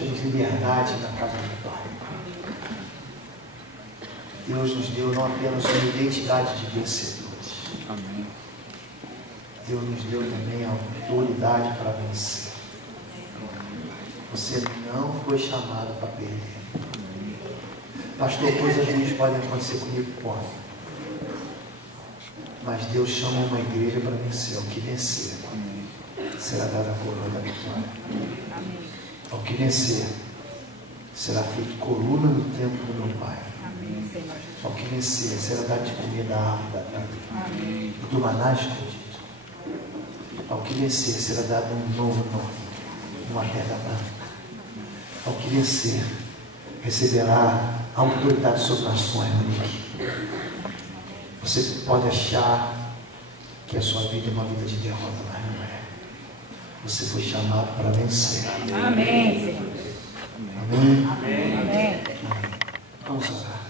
temos liberdade na casa do Pai. Deus nos deu não apenas uma identidade de vencedores. Amém. Deus nos deu também a autoridade para vencer. Você não foi chamado para perder. Pastor, coisas ruins podem acontecer comigo? Pode. Mas Deus chama uma igreja para vencer. Ao que vencer, será dada a coroa da vitória. Ao que vencer, será feito coluna no templo do meu Pai. Ao que vencer, será dado de comer da árvore da vida. Do maná escondido. Ao que vencer, será dado um novo nome, uma terra branca. Ao que vencer, receberá a autoridade sobre nações, Monique. Você pode achar que a sua vida é uma vida de derrota, mas não é. Você foi chamado para vencer. Amém, Senhor. Amém? Amém. Amém. Vamos orar.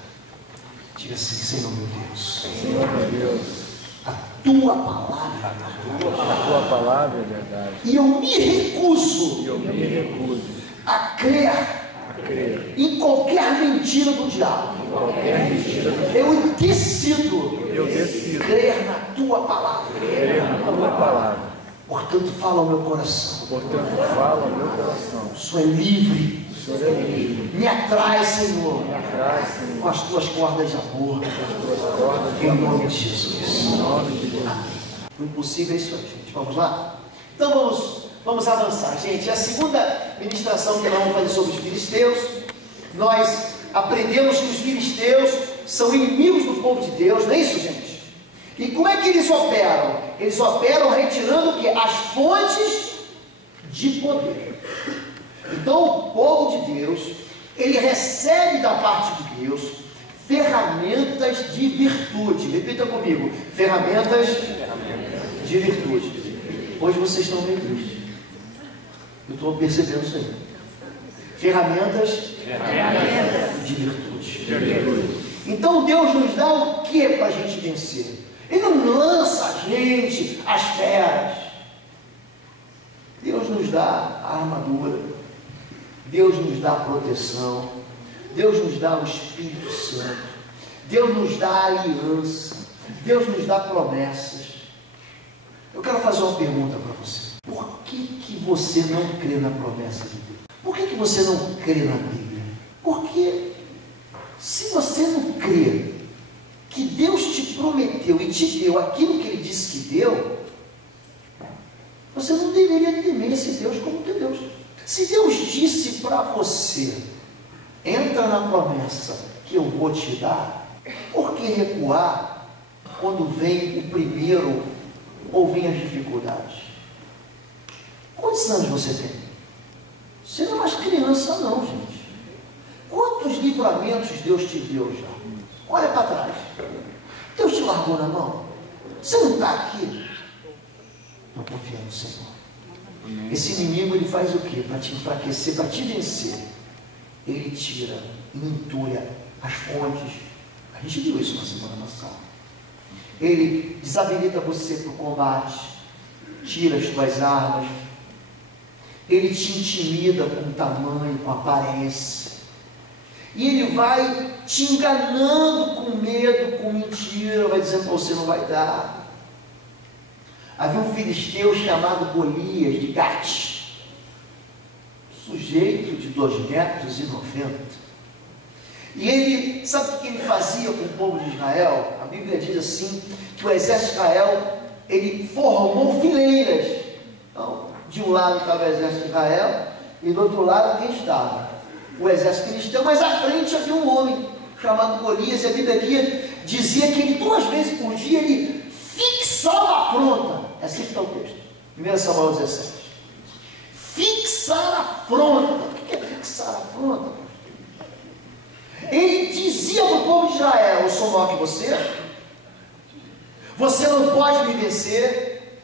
Diga assim: Senhor meu Deus, Senhor meu Deus, a tua palavra a tua palavra é verdade. e eu me recuso E eu me recuso a crer a crer em qualquer mentira do diabo. em qualquer mentira do Eu decido Eu decido crer na tua palavra. crer na tua palavra. Portanto, fala ao meu coração. Portanto, fala ao meu coração. O Senhor é livre. O Senhor é livre. Me atrai, Senhor, Me atrai, Senhor, com as tuas cordas de amor. as tuas cordas de Em amor. nome de Jesus. Em nome de Jesus. O impossível é isso aí, gente. Vamos lá? Então vamos avançar, gente. A segunda ministração que nós vamos fazer sobre os filisteus. Nós aprendemos que os filisteus são inimigos do povo de Deus, não é isso, gente? E como é que eles operam? Eles operam retirando o quê? As fontes de poder. Então o povo de Deus, ele recebe da parte de Deus ferramentas de virtude. Repita comigo: ferramentas de virtude. Hoje vocês estão meio tristes. Eu estou percebendo isso aí. Ferramentas de virtude. Então Deus nos dá o que para a gente vencer? Ele não lança a gente às feras. Deus nos dá a armadura. Deus nos dá a proteção. Deus nos dá o Espírito Santo. Deus nos dá a aliança. Deus nos dá promessas. Eu quero fazer uma pergunta para você. Por que você não crê na promessa de Deus? Por que você não crê na Bíblia? Porque se você não crê que Deus te prometeu e te deu aquilo que Ele disse que deu, você não deveria temer esse Deus como teu Deus. Se Deus disse para você: entra na promessa que eu vou te dar, por que recuar quando vem o primeiro ou vem as dificuldades? Quantos anos você tem? Você não é mais criança não, gente. Quantos livramentos Deus te deu já? Olha para trás. Deus te largou na mão? Você não está aqui? Não confia no Senhor. Esse inimigo, ele faz o quê? Para te enfraquecer, para te vencer. Ele tira e entulha as fontes. A gente viu isso na semana passada. Ele desabilita você para o combate, tira as tuas armas. Ele te intimida com tamanho, com aparência. E ele vai te enganando com medo, com mentira, vai dizendo para você: não vai dar. Havia um filisteu chamado Golias de Gate, sujeito de 2,90 metros. E ele, sabe o que ele fazia com o povo de Israel? A Bíblia diz assim, que o exército de Israel, ele formou fileiras. Então, de um lado estava o exército de Israel, e do outro lado quem estava? O exército filisteu, mas à frente havia um homem chamado Golias, e a Bíblia dizia que ele 2 vezes por dia ele fixava a afronta. É assim que está o texto, 1 Samuel 17. Fixar a afronta. O que é fixar a afronta? Ele dizia para o povo de Israel: eu sou maior que você, você não pode me vencer,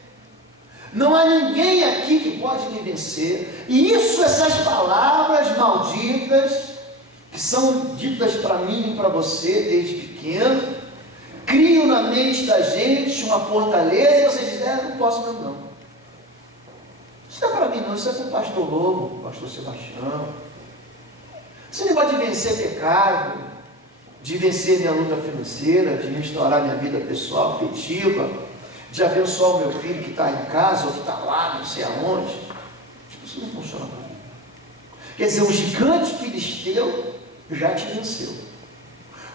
não há ninguém aqui que pode me vencer. E isso, essas palavras malditas, que são ditas para mim e para você desde pequeno, criam na mente da gente uma fortaleza, e você diz: não posso não. Isso não é para mim não, isso é para o pastor Lobo, pastor Sebastião, Esse negócio de vencer pecado, de vencer minha luta financeira, de restaurar minha vida pessoal, afetiva, de abençoar o meu filho que está em casa, ou que está lá, não sei aonde. Isso não funciona para mim. Quer dizer, o gigante filisteu já te venceu.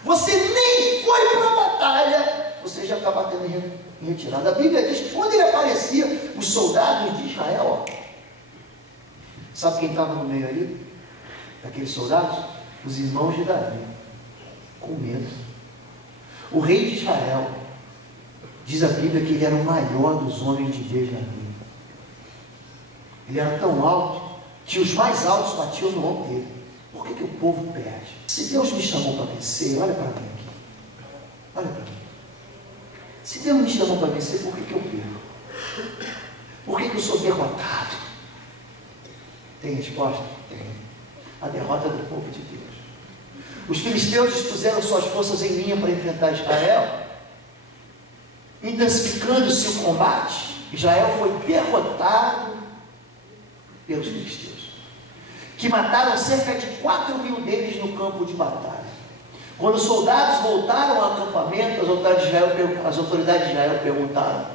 Você nem foi para a batalha, você já está batendo em retirada. A Bíblia diz que quando ele aparecia, os soldados de Israel, sabe quem estava no meio ali? Daqueles soldados? Os irmãos de Davi, com medo. O rei de Israel, diz a Bíblia que ele era o maior dos homens de Deus na Bíblia. Ele era tão alto que os mais altos batiam no ombro dele. Por que o povo perde? Se Deus me chamou para vencer, olha para mim aqui. Olha para mim. Se Deus me chamou para vencer, por que eu perco? Por que eu sou derrotado? Tem resposta? Tem. A derrota do povo de Deus. Os filisteus dispuseram suas forças em linha para enfrentar Israel, intensificando-se o combate. Israel foi derrotado pelos filisteus, que mataram cerca de 4.000 deles no campo de batalha. Quando os soldados voltaram ao acampamento, as autoridades de Israel perguntaram: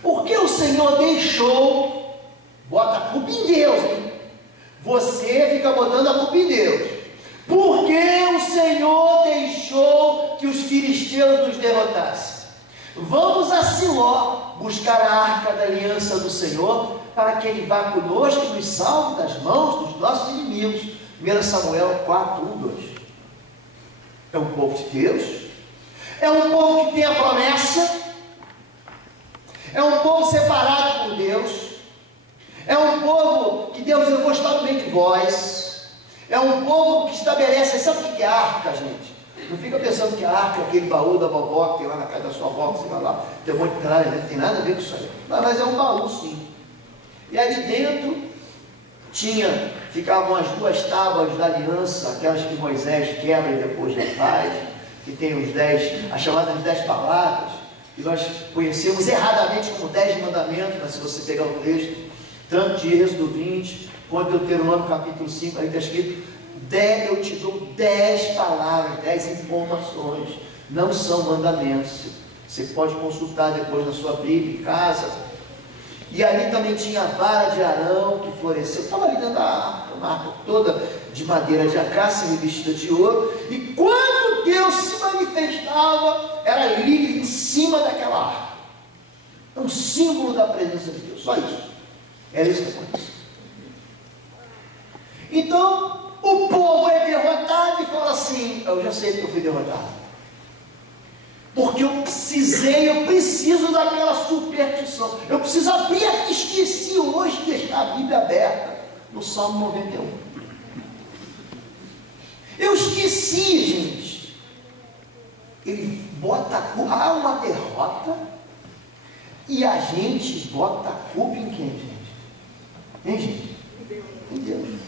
por que o Senhor deixou? Bota a culpa em Deus, hein? Você fica botando a culpa em Deus. Por que o Senhor deixou que os filisteus nos derrotassem? Vamos a Siló buscar a arca da aliança do Senhor, para que ele vá conosco e nos salve das mãos dos nossos inimigos. 1 Samuel 4, 1, 2. É um povo de Deus, é um povo que tem a promessa, é um povo separado por Deus, é um povo que Deus eu vou estar no meio de vós, é um povo que estabelece. Sabe o que é arca, gente? Não fica pensando que a arca é aquele baú da vovó que tem lá na casa da sua avó, que você vai lá, tem um monte de tralha, não tem nada a ver com isso aí. Mas é um baú, sim. E ali dentro ficavam as 2 tábuas da aliança, aquelas que Moisés quebra e depois refaz, que tem as chamadas 10 palavras, que nós conhecemos erradamente como 10 mandamentos, mas se você pegar o texto, tanto de Êxodo 20, quanto Deuteronômio capítulo 5, aí está escrito: eu te dou 10 palavras, 10 informações, não são mandamentos. Você pode consultar depois na sua Bíblia em casa. E ali também tinha a vara de Arão que floresceu, estava ali dentro da arca, uma arca toda de madeira de acácia revestida de ouro, e quando Deus se manifestava, era livre em cima daquela arca. É um símbolo da presença de Deus, só isso. Era isso que acontecia. Então, o povo é derrotado e fala assim: eu já sei que eu fui derrotado. Porque eu preciso daquela superstição. Eu preciso abrir aqui, esqueci hoje de deixar a Bíblia aberta no Salmo 91. Eu esqueci, gente. Ele bota a culpa, há uma derrota, e a gente bota a culpa em quem, gente? Hein, gente? Em Deus.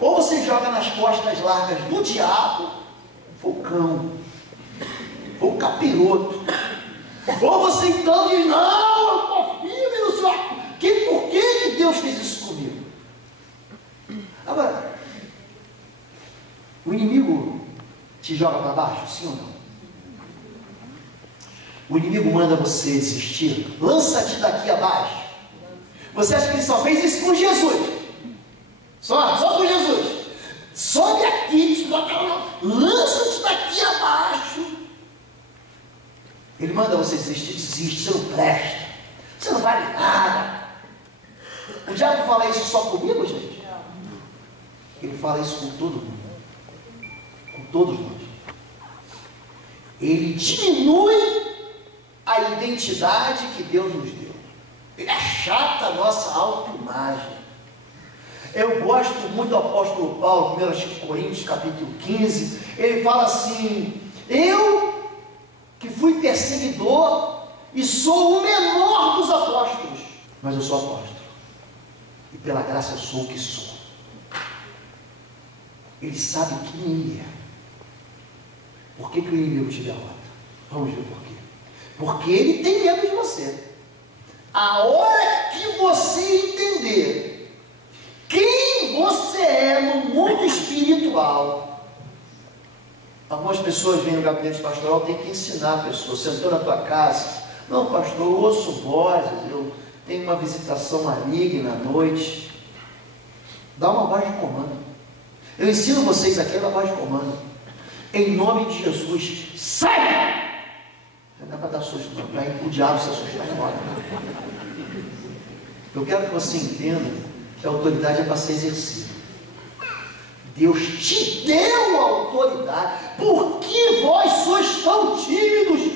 Ou você joga nas costas largas do diabo, foi o cão, foi o capiroto. Ou você então diz: não, eu estou firme no Senhor. Por que Deus fez isso comigo? Agora, o inimigo te joga para baixo, sim ou não? O inimigo manda você desistir, lança-te daqui abaixo. Você acha que ele só fez isso com Jesus? Só com Jesus. Sobe aqui, lança-te daqui abaixo. Ele manda você desistir, desiste, você não presta, você não vale nada. O diabo fala isso só comigo, gente? Ele fala isso com todo mundo, com todos nós. Ele diminui a identidade que Deus nos deu. Ele achata a nossa autoimagem. Eu gosto muito do apóstolo Paulo, 1 Coríntios capítulo 15, ele fala assim: eu que fui perseguidor e sou o menor dos apóstolos, mas eu sou apóstolo, e pela graça eu sou o que sou. Ele sabe quem ele é. Por que o inimigo te derrota? Vamos ver por quê. Porque ele tem medo de você. A hora que você entender quem você é no mundo espiritual, espiritual. Algumas pessoas vêm no gabinete pastoral, tem que ensinar a pessoa. Sentou na tua casa, não pastor, eu ouço vozes, eu tenho uma visitação maligna à noite. Dá uma voz de comando. Eu ensino vocês aqui a voz de comando. Em nome de Jesus, sai! Não dá para dar susto, não, para o diabo se assustar fora. Eu quero que você entenda que a autoridade é para ser exercida. Deus te deu a autoridade. Por que vós sois tão tímidos?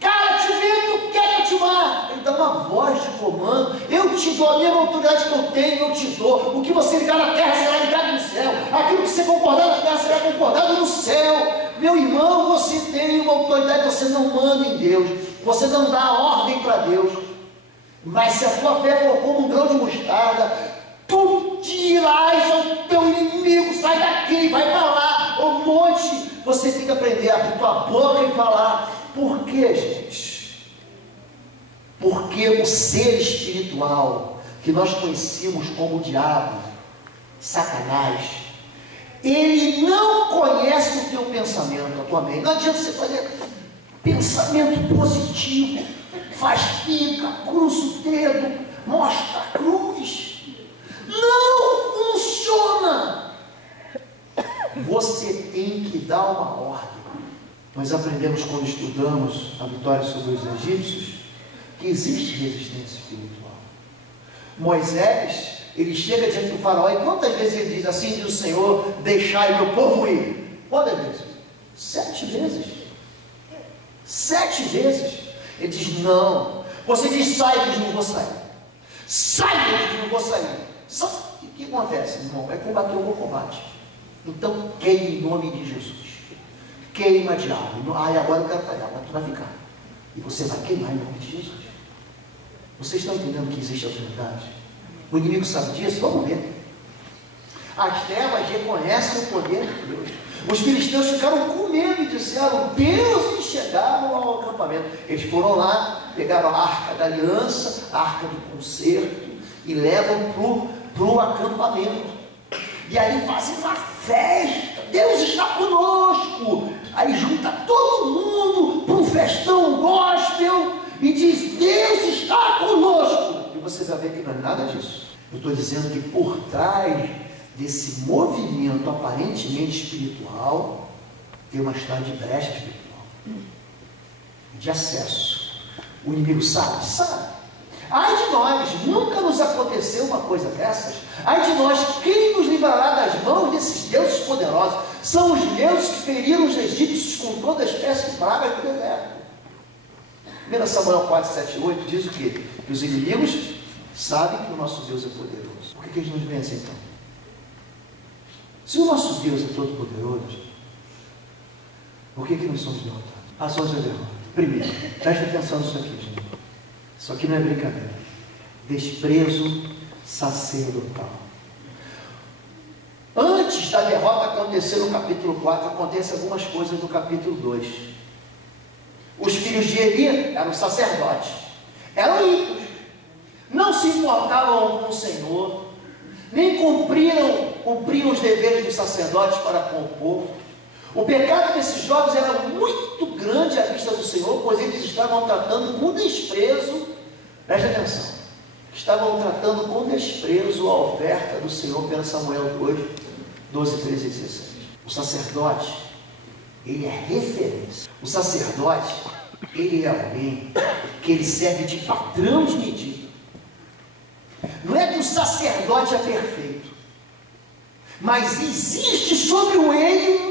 Cara, te vendo, quer que eu te mate? Ele dá uma voz de comando. Eu te dou a mesma autoridade que eu tenho, eu te dou. O que você ligar na terra será ligado no céu. Aquilo que você concordar na terra será concordado no céu. Meu irmão, você tem uma autoridade, você não manda em Deus. Você não dá ordem para Deus. Mas se a tua fé for como um grão de mostarda, tu dirás ao teu inimigo, sai daqui, vai para lá, o monte. Você tem que aprender a abrir tua boca e falar. Por quê, gente? Porque o ser espiritual, que nós conhecemos como o diabo, Satanás, ele não conhece o teu pensamento, a tua mente. Não adianta você fazer pensamento positivo, faz fica, cruza o dedo, mostra a cruz. Não funciona. Você tem que dar uma ordem. Nós aprendemos quando estudamos a vitória sobre os egípcios que existe resistência espiritual. Moisés, ele chega diante do faraó e quantas vezes ele diz assim, diz o Senhor, deixai meu povo ir? Quantas vezes? 7 vezes. 7 vezes. Ele diz, não. Você diz, sai, ele diz, não vou sair. Sai, ele diz, não vou sair. O que acontece, irmão? É combater o bom combate. Então, queime em nome de Jesus. Queima, diabo. Agora eu quero falhar, mas tu vai ficar. E você vai queimar em nome de Jesus. Vocês estão entendendo que existe autoridade? O inimigo sabe disso? Vamos ver. As trevas reconhecem o poder de Deus. Os filisteus ficaram com medo e disseram, Deus, e chegaram ao acampamento. Eles foram lá, pegaram a arca da aliança, a arca do concerto, e levam para o acampamento. E aí fazem uma festa. Deus está conosco. Aí junta todo mundo para um festão gospel e diz, Deus está conosco. E você vai ver que não é nada disso. Eu estou dizendo que por trás desse movimento aparentemente espiritual, tem uma história de brecha espiritual, de acesso. O inimigo sabe? Sabe. Ai de nós, nunca nos aconteceu uma coisa dessas. Ai de nós, quem nos livrará das mãos desses deuses poderosos? São os deuses que feriram os egípcios com toda espécie de pragas do deserto. 1 Samuel 4, 7 e 8 diz o quê? Que os inimigos sabem que o nosso Deus é poderoso. Por que eles nos vencem então? Se o nosso Deus é todo poderoso, por que nós somos derrotados? Razões de derrota. Primeiro, preste atenção nisso aqui, gente. Isso aqui não é brincadeira. Desprezo sacerdotal. Antes da derrota acontecer no capítulo 4, acontecem algumas coisas no capítulo 2. Os filhos de Eli eram sacerdotes, eram ímpios, não se importavam com o Senhor, nem cumpriam os deveres dos sacerdotes para com o povo. O pecado desses jovens era muito grande à vista do Senhor, pois eles estavam tratando com desprezo, preste atenção, estavam tratando com desprezo a oferta do Senhor, pela Samuel 2, 12, 13 e 16. O sacerdote, ele é referência. O sacerdote, ele é alguém que ele serve de patrão de medida. Não é que o sacerdote é perfeito, mas existe sobre ele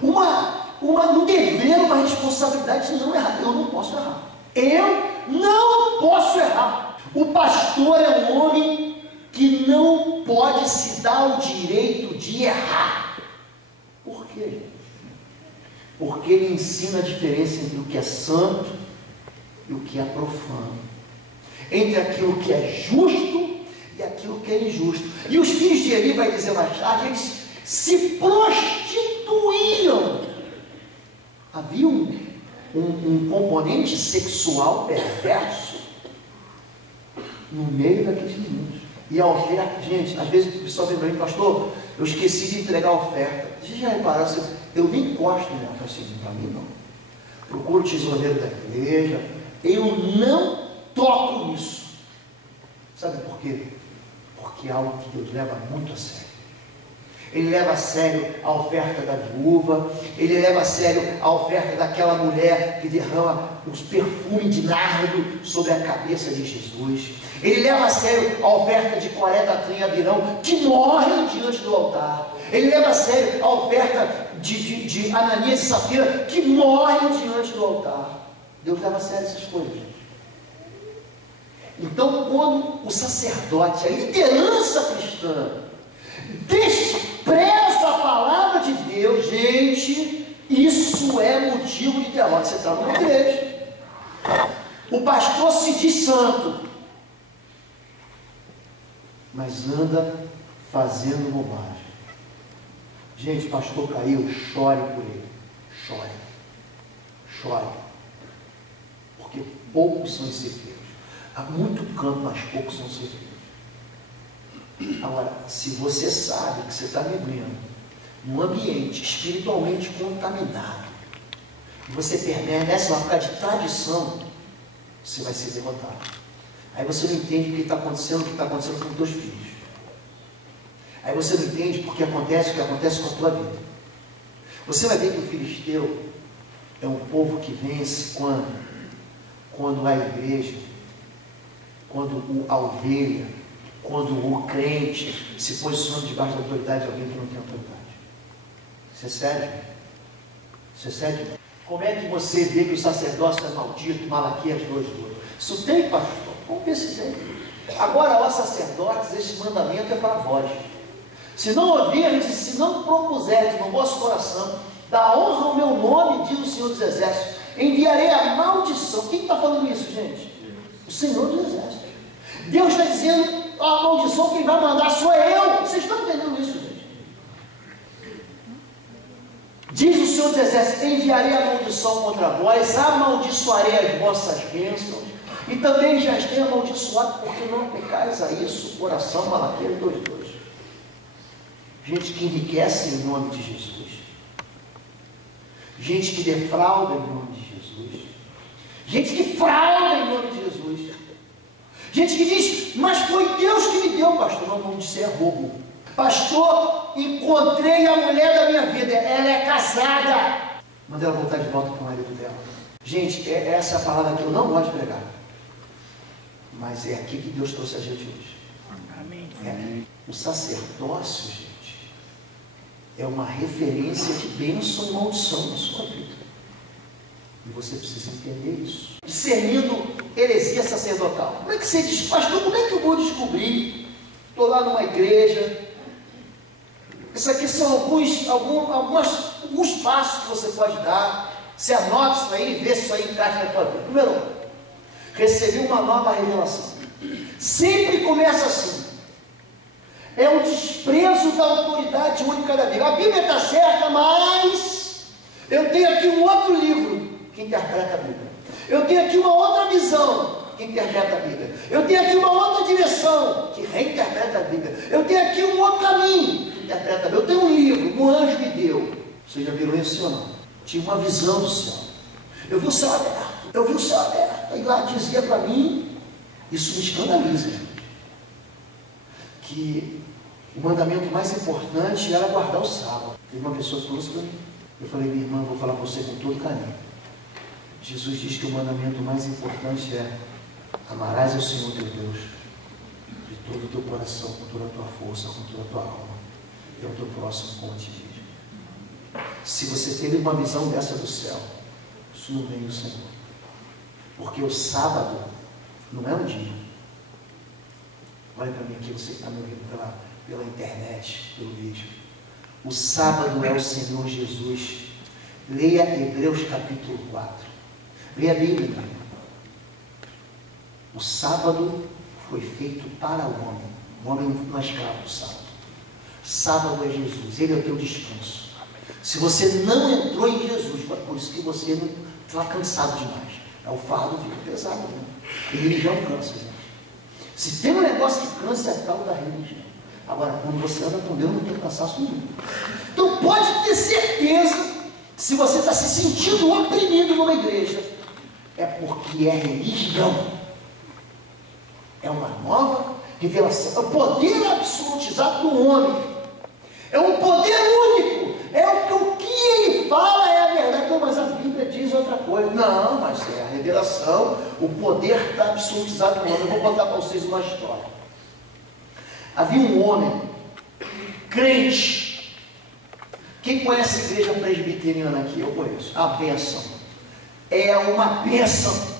um dever, uma responsabilidade de não errar. Eu não posso errar. Eu não posso errar. O pastor é um homem que não pode se dar o direito de errar. Por quê? Porque ele ensina a diferença entre o que é santo e o que é profano, entre aquilo que é justo e aquilo que é injusto. E os filhos de Eli, vai dizer mais tarde, eles se prostituíam. Havia um componente sexual perverso no meio daqueles meninos. E a oferta, gente, às vezes o pessoal vem para mim, pastor, eu esqueci de entregar a oferta. Vocês já repararam? Eu nem gosto, né? Assim, para mim não. Procuro o tesoureiro da igreja. Eu não toco nisso. Sabe por quê? Porque é algo que Deus leva muito a sério. Ele leva a sério a oferta da viúva, ele leva a sério a oferta daquela mulher que derrama os perfumes de nardo sobre a cabeça de Jesus. Ele leva a sério a oferta de Coré, Datã e Abirão, que morrem diante do altar. Ele leva a sério a oferta de Ananias e Safira, que morrem diante do altar. Deus leva a sério essas coisas, gente. Então, quando o sacerdote, a liderança cristã, despreza a palavra de Deus, gente, isso é motivo de derrota. Você está numa igreja, o pastor se diz santo, mas anda fazendo bobagem. Gente, o pastor caiu, chore por ele, chore, porque poucos são ceifeiros. Há muito campo, mas poucos são ceifeiros. Agora, se você sabe que você está vivendo num ambiente espiritualmente contaminado, e você permanece lá por causa de tradição, você vai ser derrotado. Aí você não entende o que está acontecendo com os teus filhos. Aí você não entende porque acontece o que acontece com a tua vida. Você vai ver que o filisteu é um povo que vence quando a igreja, quando a ovelha, quando o crente se posiciona debaixo da autoridade de alguém que não tem autoridade. Isso é sério? Isso é sério? Como é que você vê que o sacerdócio é maldito? Malaquias 2:2. Isso tem, pastor? Vamos ver se tem. Agora, ó sacerdotes, esse mandamento é para vós. Se não ouvirdes, se não propuserdes no vosso coração, da honra ao meu nome, diz o Senhor dos Exércitos, enviarei a maldição. Quem está falando isso, gente? O Senhor dos Exércitos. Deus está dizendo, a maldição quem vai mandar sou eu. Vocês estão entendendo isso, gente? Diz o Senhor dos Exércitos, enviarei a maldição contra vós, amaldiçoarei as vossas bênçãos, e também já as tenho amaldiçoado, porque não pecais a isso, coração. Malaquias 2:2. Gente que enriquece em nome de Jesus, gente que defrauda em nome de Jesus, gente que frauda em nome de Jesus, gente que diz, mas foi Deus que me deu, pastor. Não, isso é roubo. Pastor, encontrei a mulher da minha vida, ela é casada, manda ela voltar de volta para o marido dela. Gente, essa é a palavra que eu não gosto de pregar, mas é aqui que Deus trouxe a gente hoje. Amém. O sacerdócio, gente, é uma referência de bênção e maldição na sua vida. E você precisa entender isso. Discernindo heresia sacerdotal. Como é que você diz, pastor, como é que eu vou descobrir? Estou lá numa igreja. Isso aqui são alguns passos que você pode dar. Você anota isso aí e vê se isso aí encaixa na tua vida. Número 1, receber uma nova revelação. Sempre começa assim. É o desprezo da autoridade única da Bíblia. A Bíblia está certa, mas eu tenho aqui um outro livro que interpreta a Bíblia. Eu tenho aqui uma outra visão que interpreta a Bíblia. Eu tenho aqui uma outra direção que reinterpreta a Bíblia. Eu tenho aqui um outro caminho que interpreta a Bíblia. Eu tenho um livro, um anjo me deu. Você já virou isso ou não? Tinha uma visão do céu. Eu vi o céu aberto. Aí lá dizia para mim, isso me escandaliza, que o mandamento mais importante era guardar o sábado. Teve uma pessoa que falou isso para mim. Eu falei, minha irmã, vou falar para você com todo carinho. Jesus diz que o mandamento mais importante é: amarás ao Senhor teu Deus de todo o teu coração, com toda a tua força, com toda a tua alma, e ao teu próximo como a ti mesmo. Se você teve uma visão dessa do céu, isso não vem do Senhor. Porque o sábado não é um dia. Olha para mim aqui, você que está me ouvindo pela internet, pelo vídeo. O sábado é o Senhor Jesus. Leia Hebreus capítulo 4. Leia a Bíblia. O sábado foi feito para o homem. O homem não é escravo do sábado. Sábado é Jesus. Ele é o teu descanso. Se você não entrou em Jesus, é por isso que você não está cansado demais. O fardo fica pesado, né? E religião cansa, gente. Se tem um negócio que cansa, é a tal da religião. Agora, quando você anda com Deus, não tem cansaço nenhum. Então pode ter certeza, se você está se sentindo oprimido numa igreja, é porque é religião. É uma nova revelação. É o poder absolutizado do homem. É um poder único. É o que ele fala é a verdade. Não, mas a Bíblia diz outra coisa. Não, mas é a revelação. O poder está absolutizado no homem. Eu vou contar para vocês uma história. Havia um homem crente. Quem conhece a igreja presbiteriana aqui? Eu conheço. A bênção. É uma bênção.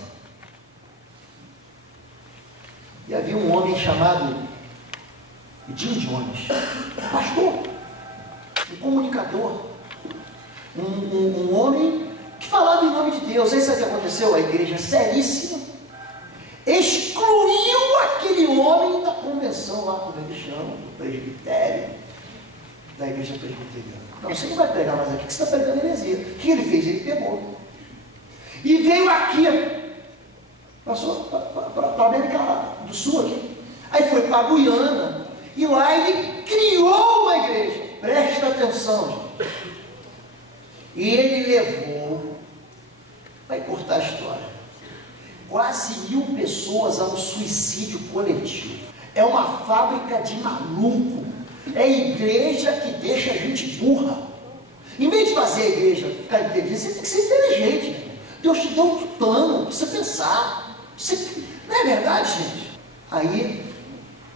E havia um homem chamado Jim Jones, pastor, um comunicador, um homem que falava em nome de Deus. Aí sabe o que aconteceu? A igreja seríssima excluiu aquele homem da convenção lá, como eles chamam, do presbitério, da igreja presbiteriana. Não, você não vai pregar mais aqui, que você está pregando heresia. O que ele fez? Ele pegou e veio aqui, passou para a América do Sul aqui. Aí foi para a Guiana, e lá ele criou uma igreja. Presta atenção, gente. E ele levou, vai cortar a história, quase 1.000 pessoas ao suicídio coletivo. É uma fábrica de maluco. É igreja que deixa a gente burra. Em vez de fazer a igreja ficar inteligente, você tem que ser inteligente, né? Deus te deu um plano para você pensar. Não é verdade, gente? Aí,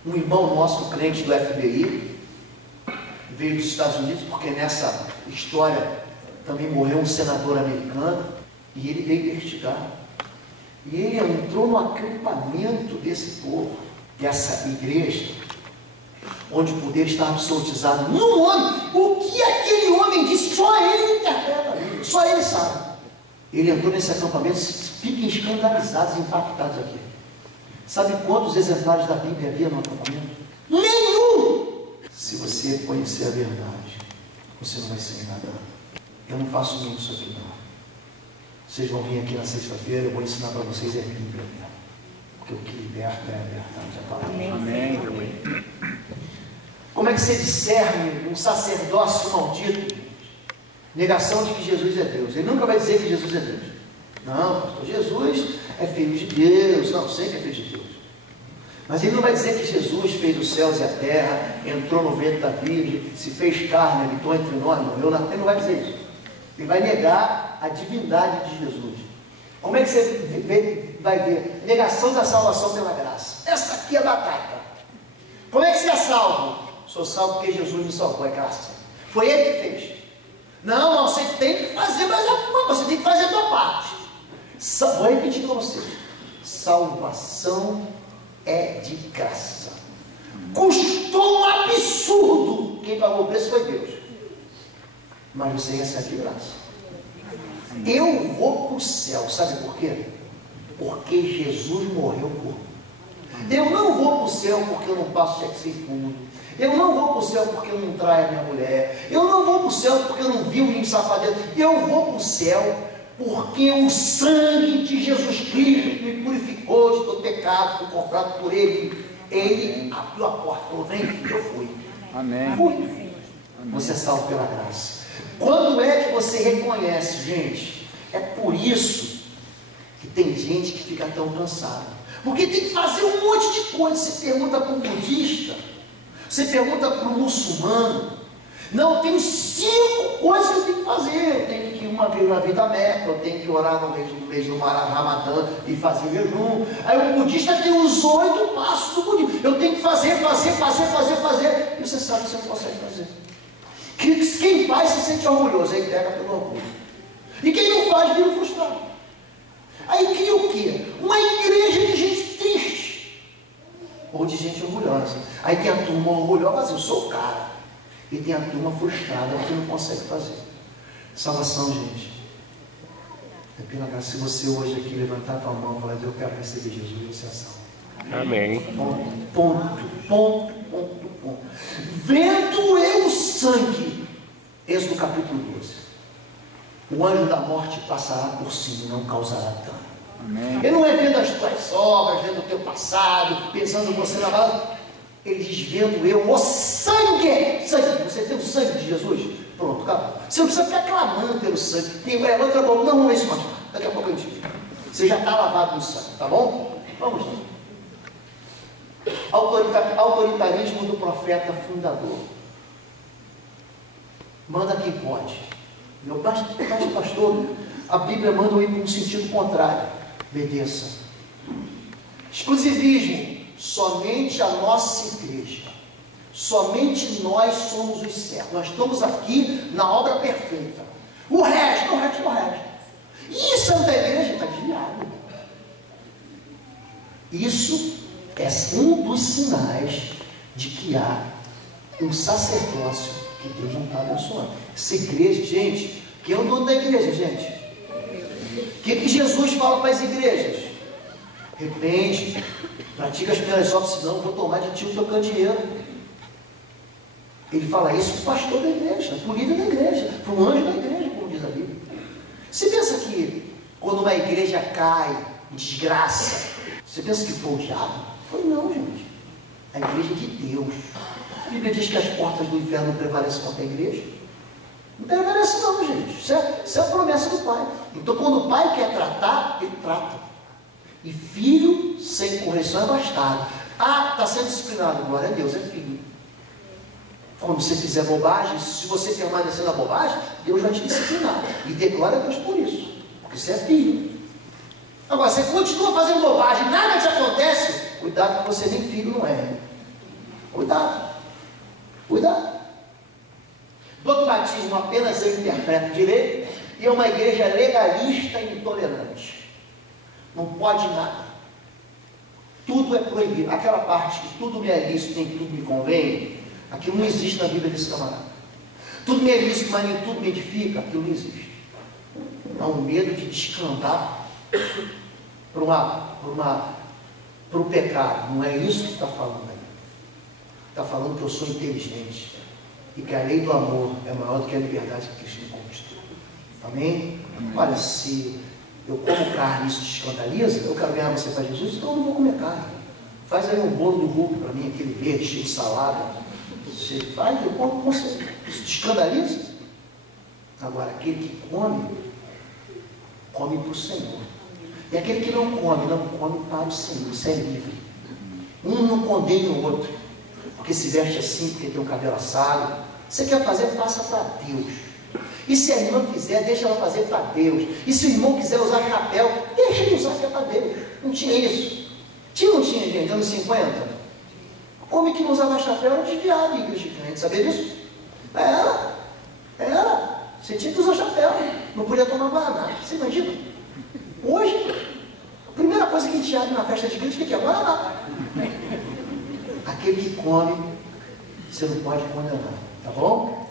um irmão nosso, crente do FBI, veio dos Estados Unidos, porque nessa história também morreu um senador americano, e ele veio investigar. E ele entrou no acampamento desse povo, dessa igreja, onde o poder está absolutizado no homem. O que aquele homem disse, só ele interpreta a Bíblia, só ele sabe. Ele entrou nesse acampamento, fiquem escandalizados, impactados aqui. Sabe quantos exemplares da Bíblia havia no acampamento? Nenhum! Se você conhecer a verdade, você não vai ser enganado. Eu não faço muito isso aqui, não. Vocês vão vir aqui na sexta-feira, eu vou ensinar para vocês a Bíblia mesmo. Porque o que liberta é a verdade, a palavra. Amém. Como é que você discerne um sacerdócio maldito? Negação de que Jesus é Deus. Ele nunca vai dizer que Jesus é Deus. Não, pastor, Jesus é filho de Deus. Não, sei que é filho de Deus. Mas ele não vai dizer que Jesus fez os céus e a terra, entrou no ventre da Virgem, se fez carne, habitou entre nós, morreu na terra. Ele não vai dizer isso. Ele vai negar a divindade de Jesus. Como é que você vai ver? Negação da salvação pela graça. Essa aqui é a batata. Como é que você é salvo? Sou salvo porque Jesus me salvou, é graça. Foi ele que fez. Não, você tem que fazer mais alguma coisa, você tem que fazer a tua parte. Vou repetir para você. Salvação é de graça. Custou um absurdo. Quem pagou o preço foi Deus. Mas você recebe de graça. Eu vou para o céu, sabe por quê? Porque Jesus morreu por mim. Eu não vou para o céu porque eu não passo cheque sem fundo. Eu não vou para o céu porque eu não traio a minha mulher. Eu não vou para o céu porque eu não vivo em safadeza. Eu vou para o céu porque o sangue de Jesus Cristo me purificou de todo pecado, fui comprado por Ele. Ele abriu a porta, falou, vem filho, eu fui. Amém. Fui. Você é salvo pela graça. Quando é que você reconhece, gente? É por isso que tem gente que fica tão cansada. Porque tem que fazer um monte de coisa. Você pergunta para um budista, você pergunta para um muçulmano. Não, eu tenho 5 coisas que eu tenho que fazer. Eu tenho que ir uma vez na vida Meca, eu tenho que orar no mês do Ramadã e fazer jejum. Aí o budista tem os 8 passos do budismo. Eu tenho que fazer. E você sabe que você não consegue fazer. Quem faz se sente orgulhoso, aí pega pelo orgulho. E quem não faz, vira frustrado. Aí cria o quê? Uma igreja de gente triste. Ou de gente orgulhosa. Aí tem a turma orgulhosa, eu sou o cara. E tem a turma frustrada, que não consegue fazer. Salvação, gente. É pela graça. Se você hoje aqui levantar a tua mão e falar, eu quero receber Jesus, você é salvo. Amém. Ponto. Vendo eu o sangue. Êxodo capítulo 12. O anjo da morte passará por cima e não causará dano. Amém. Ele não é vendo as tuas obras, vendo o teu passado, pensando você na base. Ele diz, vendo eu, o sangue. Sangue. Você tem o sangue de Jesus? Pronto, acabou. Você não precisa ficar clamando pelo sangue. Tem outra boca. Não é isso, mas daqui a pouco a gente fica. Você já está lavado no sangue, tá bom? Vamos lá. Autoritarismo do profeta fundador. Manda quem pode. Meu pastor, a Bíblia manda eu ir para um sentido contrário. Obedeça. Exclusivismo. Somente a nossa igreja. Somente nós somos os certos. Nós estamos aqui na obra perfeita. O resto. E Santa Igreja está desviado. Isso é um dos sinais de que há um sacerdócio que Deus não está abençoando. Essa igreja, gente, quem é o dono da igreja, gente? O que Jesus fala para as igrejas? Arrepende, pratica as primeiras obras, senão eu vou tomar de ti o teu candeeiro. Ele fala isso para o pastor da igreja, para o líder da igreja, para o anjo da igreja, como diz a Bíblia. Você pensa que quando uma igreja cai em desgraça, você pensa que foi o diabo? Foi não, gente. A igreja de Deus. A Bíblia diz que as portas do inferno não prevalecem contra a igreja. Não prevalece não, gente. Isso é a promessa do Pai. Então quando o Pai quer tratar, ele trata. E filho sem correção é bastardo. Está sendo disciplinado, glória a Deus, é filho. Quando você fizer bobagem, se você permanecer na bobagem, Deus vai te disciplinar. E dê glória a Deus por isso. Porque você é filho. Agora, você continua fazendo bobagem, nada te acontece, cuidado que você nem filho não é. Cuidado. Dogmatismo apenas eu interpreto direito e é uma igreja legalista e intolerante. Não pode nada. Tudo é proibido. Aquela parte que tudo me é lícito, nem tudo me convém, aquilo não existe na Bíblia desse camarada. Tudo me é lícito, mas nem tudo me edifica, aquilo não existe. Há um medo de descambar para o pecado. Não é isso que está falando aí. Está falando que eu sou inteligente e que a lei do amor é maior do que a liberdade que Cristo me conquistou. Amém? Olha, se eu como carne e isso te escandaliza, eu quero ganhar você para Jesus, então eu não vou comer carne. Faz aí um bolo do Hulk para mim, aquele verde, cheio de salada. Você faz, eu como com você. Isso te escandaliza? Agora, aquele que come para o Senhor. E aquele que não come para o Senhor. Isso é livre. Um não condena o outro, porque se veste assim, porque tem um cabelo assado. Você quer fazer, faça para Deus. E se a irmã quiser, deixa ela fazer para Deus. E se o irmão quiser usar chapéu, deixa ele usar que é para Deus. Não tinha isso. Não tinha gente, anos 50? Homem que não usava chapéu era desviado em igreja de crente, sabia disso? Era. Você tinha que usar chapéu, não podia tomar guaraná. Você imagina? Hoje, a primeira coisa que a gente abre na festa de igreja é que é guaraná. Aquele que come, você não pode condenar, tá bom?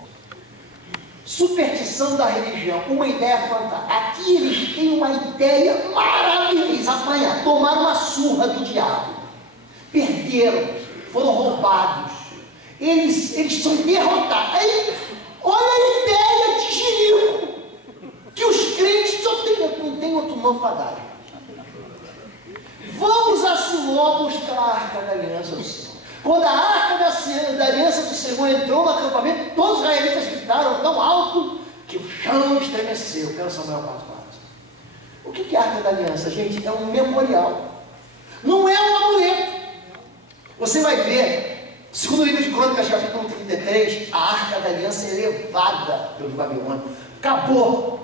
Superstição da religião, uma ideia fantástica. Aqui eles têm uma ideia maravilhosa. Apanhar, tomaram uma surra do diabo, perderam, foram roubados, eles são derrotados. Aí, olha a ideia de Jerico, que os crentes só não tem outro nome para dar. Vamos a Siló buscar a arca da aliança do Senhor. Quando a arca da aliança do Senhor entrou no acampamento, todos os israelitas gritaram tão alto que o chão estremeceu. Quero Samuel 4:4. O que é a arca da aliança, gente? É um memorial. Não é um amuleto. Você vai ver, segundo o livro de Crônicas, capítulo 33, a arca da aliança é levada pelos babilônios. Acabou.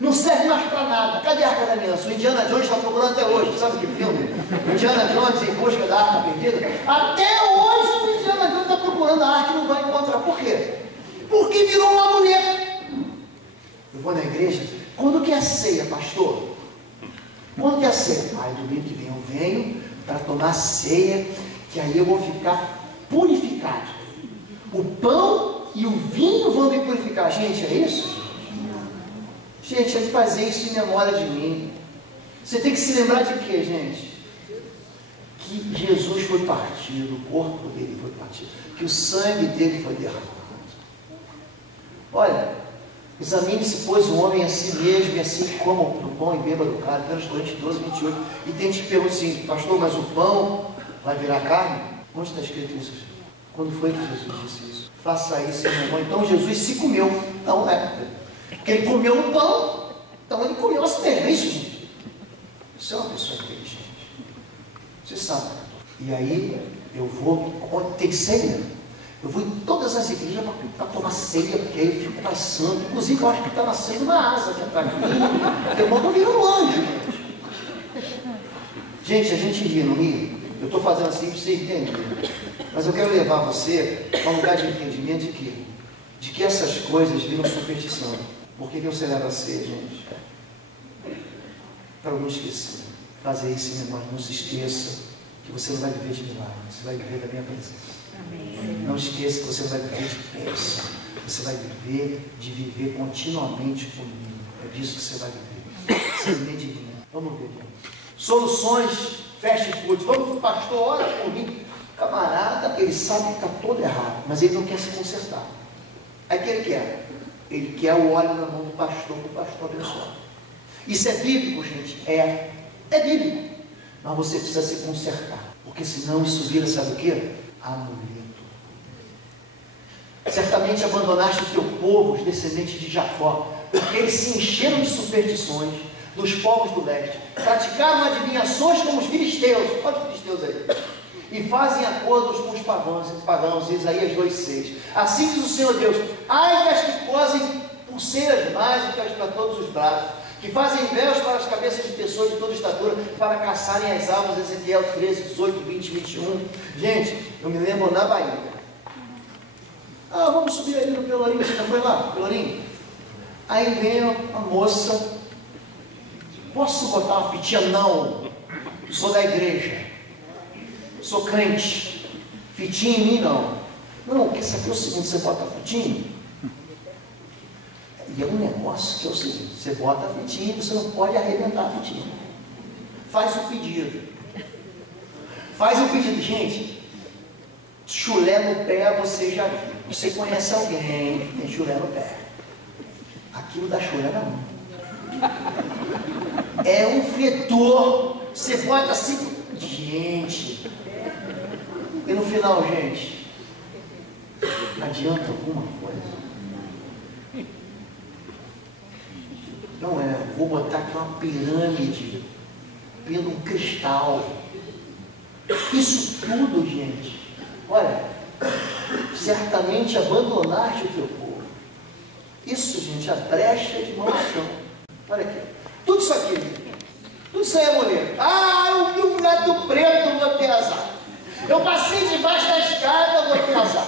Não serve mais para nada. Cadê a arca da aliança? O Indiana Jones está procurando até hoje. Sabe que filme? Indiana Jones em busca da arca perdida. Até hoje o Indiana Jones está procurando a arca e não vai encontrar. Por quê? Porque virou um amuleto. Eu vou na igreja. Quando que é ceia, pastor? Quando que é ceia? Domingo que vem eu venho para tomar ceia, que aí eu vou ficar purificado. O pão e o vinho vão me purificar. Gente, é isso? Gente, é de fazer isso em memória de mim. Você tem que se lembrar de quê, gente? Que Jesus foi partido, o corpo dele foi partido, que o sangue dele foi derramado. Olha, Examine-se, pois, o homem a si mesmo, e assim que coma do pão e beba do cálice. Lucas 12, 28. E tem gente que pergunta assim, pastor, mas o pão vai virar carne? Onde está escrito isso? Quando foi que Jesus disse isso? Faça isso, meu irmão. Então Jesus se comeu. Não, né? Porque ele comeu o pão, então ele comeu a si mesmo. É isso, gente? Você é uma pessoa inteligente. Você sabe. E aí, eu vou, onde tem ceia, eu vou em todas as igrejas para tomar ceia, porque aí eu fico mais santo. Inclusive, eu acho que está nascendo uma asa aqui atrás de mim. Eu estou virando um anjo, gente. Gente, a gente ri, não ri? Eu estou fazendo assim para você entender. Mas eu quero levar você a um lugar de entendimento de quê? De que essas coisas viram superstição. Por que eu celebro a ceia, gente? Para não esquecer. Fazer isso, meu irmão. Não se esqueça que você não vai viver de milagre. Você vai viver da minha presença. Amém. Não esqueça que você vai viver de bênção. Você vai viver de viver continuamente comigo. É disso que você vai viver. Você medita. Vamos ver. Soluções, fast food. Vamos para o pastor, ora por mim. Camarada, ele sabe que está todo errado, mas ele não quer se consertar. Aí o que ele quer? Ele quer o óleo na mão do pastor, para o pastor abençoar. Isso é bíblico, gente? É bíblico. Mas você precisa se consertar, porque senão isso vira, sabe o quê? Amuleto. Certamente abandonaste o teu povo, os descendentes de Jacó, porque eles se encheram de superstições dos povos do leste, praticaram adivinhações como os filisteus. Olha os filisteus aí. E fazem acordos com os pagãos, Isaías 2,6. Assim diz o Senhor Deus: ai das que cosem pulseiras mágicas para todos os braços, que fazem véus para as cabeças de pessoas de toda estatura, para caçarem as almas. Ezequiel 13, 18, 20, 21. Gente, eu me lembro na Bahia. Vamos subir ali no Pelourinho. Você já foi lá, Pelourinho? Aí vem a moça: posso botar uma fitinha? Não, sou da igreja, sou crente, fitinha em mim não. Não, quer saber o seguinte, você bota a fitinha, e é um negócio que é o seguinte, você bota a fitinha e você não pode arrebentar a fitinha. Faz o pedido. Faz o pedido, gente. Chulé no pé você já viu. Você conhece alguém que tem chulé no pé. Aquilo dá chulé na mão. É um fedor. Você bota assim, gente. E no final, gente, adianta alguma coisa? Não é, vou botar aqui uma pirâmide, pelo um cristal. Isso tudo, gente, olha, certamente abandonaste o teu povo. Isso, gente, a brecha de maldição. Olha aqui, tudo isso aqui, tudo isso aí é mulher. Eu vi um gato preto, vou ter azar. Eu passei debaixo da escada, vou ter azar.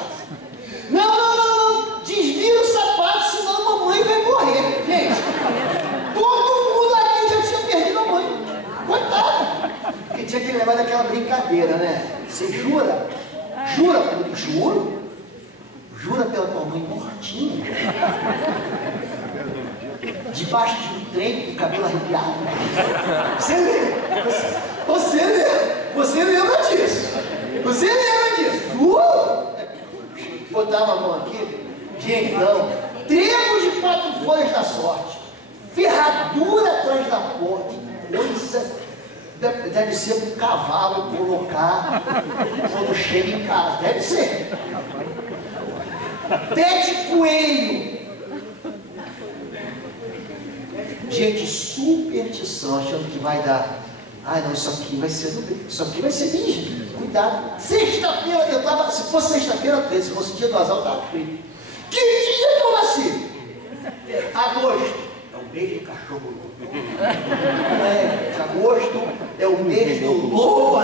Não, desvira o sapato, senão a mamãe vai morrer. Gente, todo mundo aqui já tinha perdido a mãe. Coitado. Porque tinha que levar daquela brincadeira, né? Você jura? Jura pela tua mãe mortinha? Debaixo de um trem com o cabelo arrepiado. Você lembra disso? Você lembra disso? Botava a mão aqui. Gente, não. Trevo de 4 folhas da sorte. Ferradura atrás da porta. Que coisa. Deve ser para o cavalo colocar quando chega em casa. Deve ser. Pé de coelho. Gente, superstição, achando que vai dar. Não, isso aqui vai ser bicho. Cuidado. Sexta-feira, se fosse sexta-feira 13, se fosse dia do azar, eu estava frio. Que dia que eu nasci? Agosto. É o mês do cachorro louco. Agosto é o mês do lobo.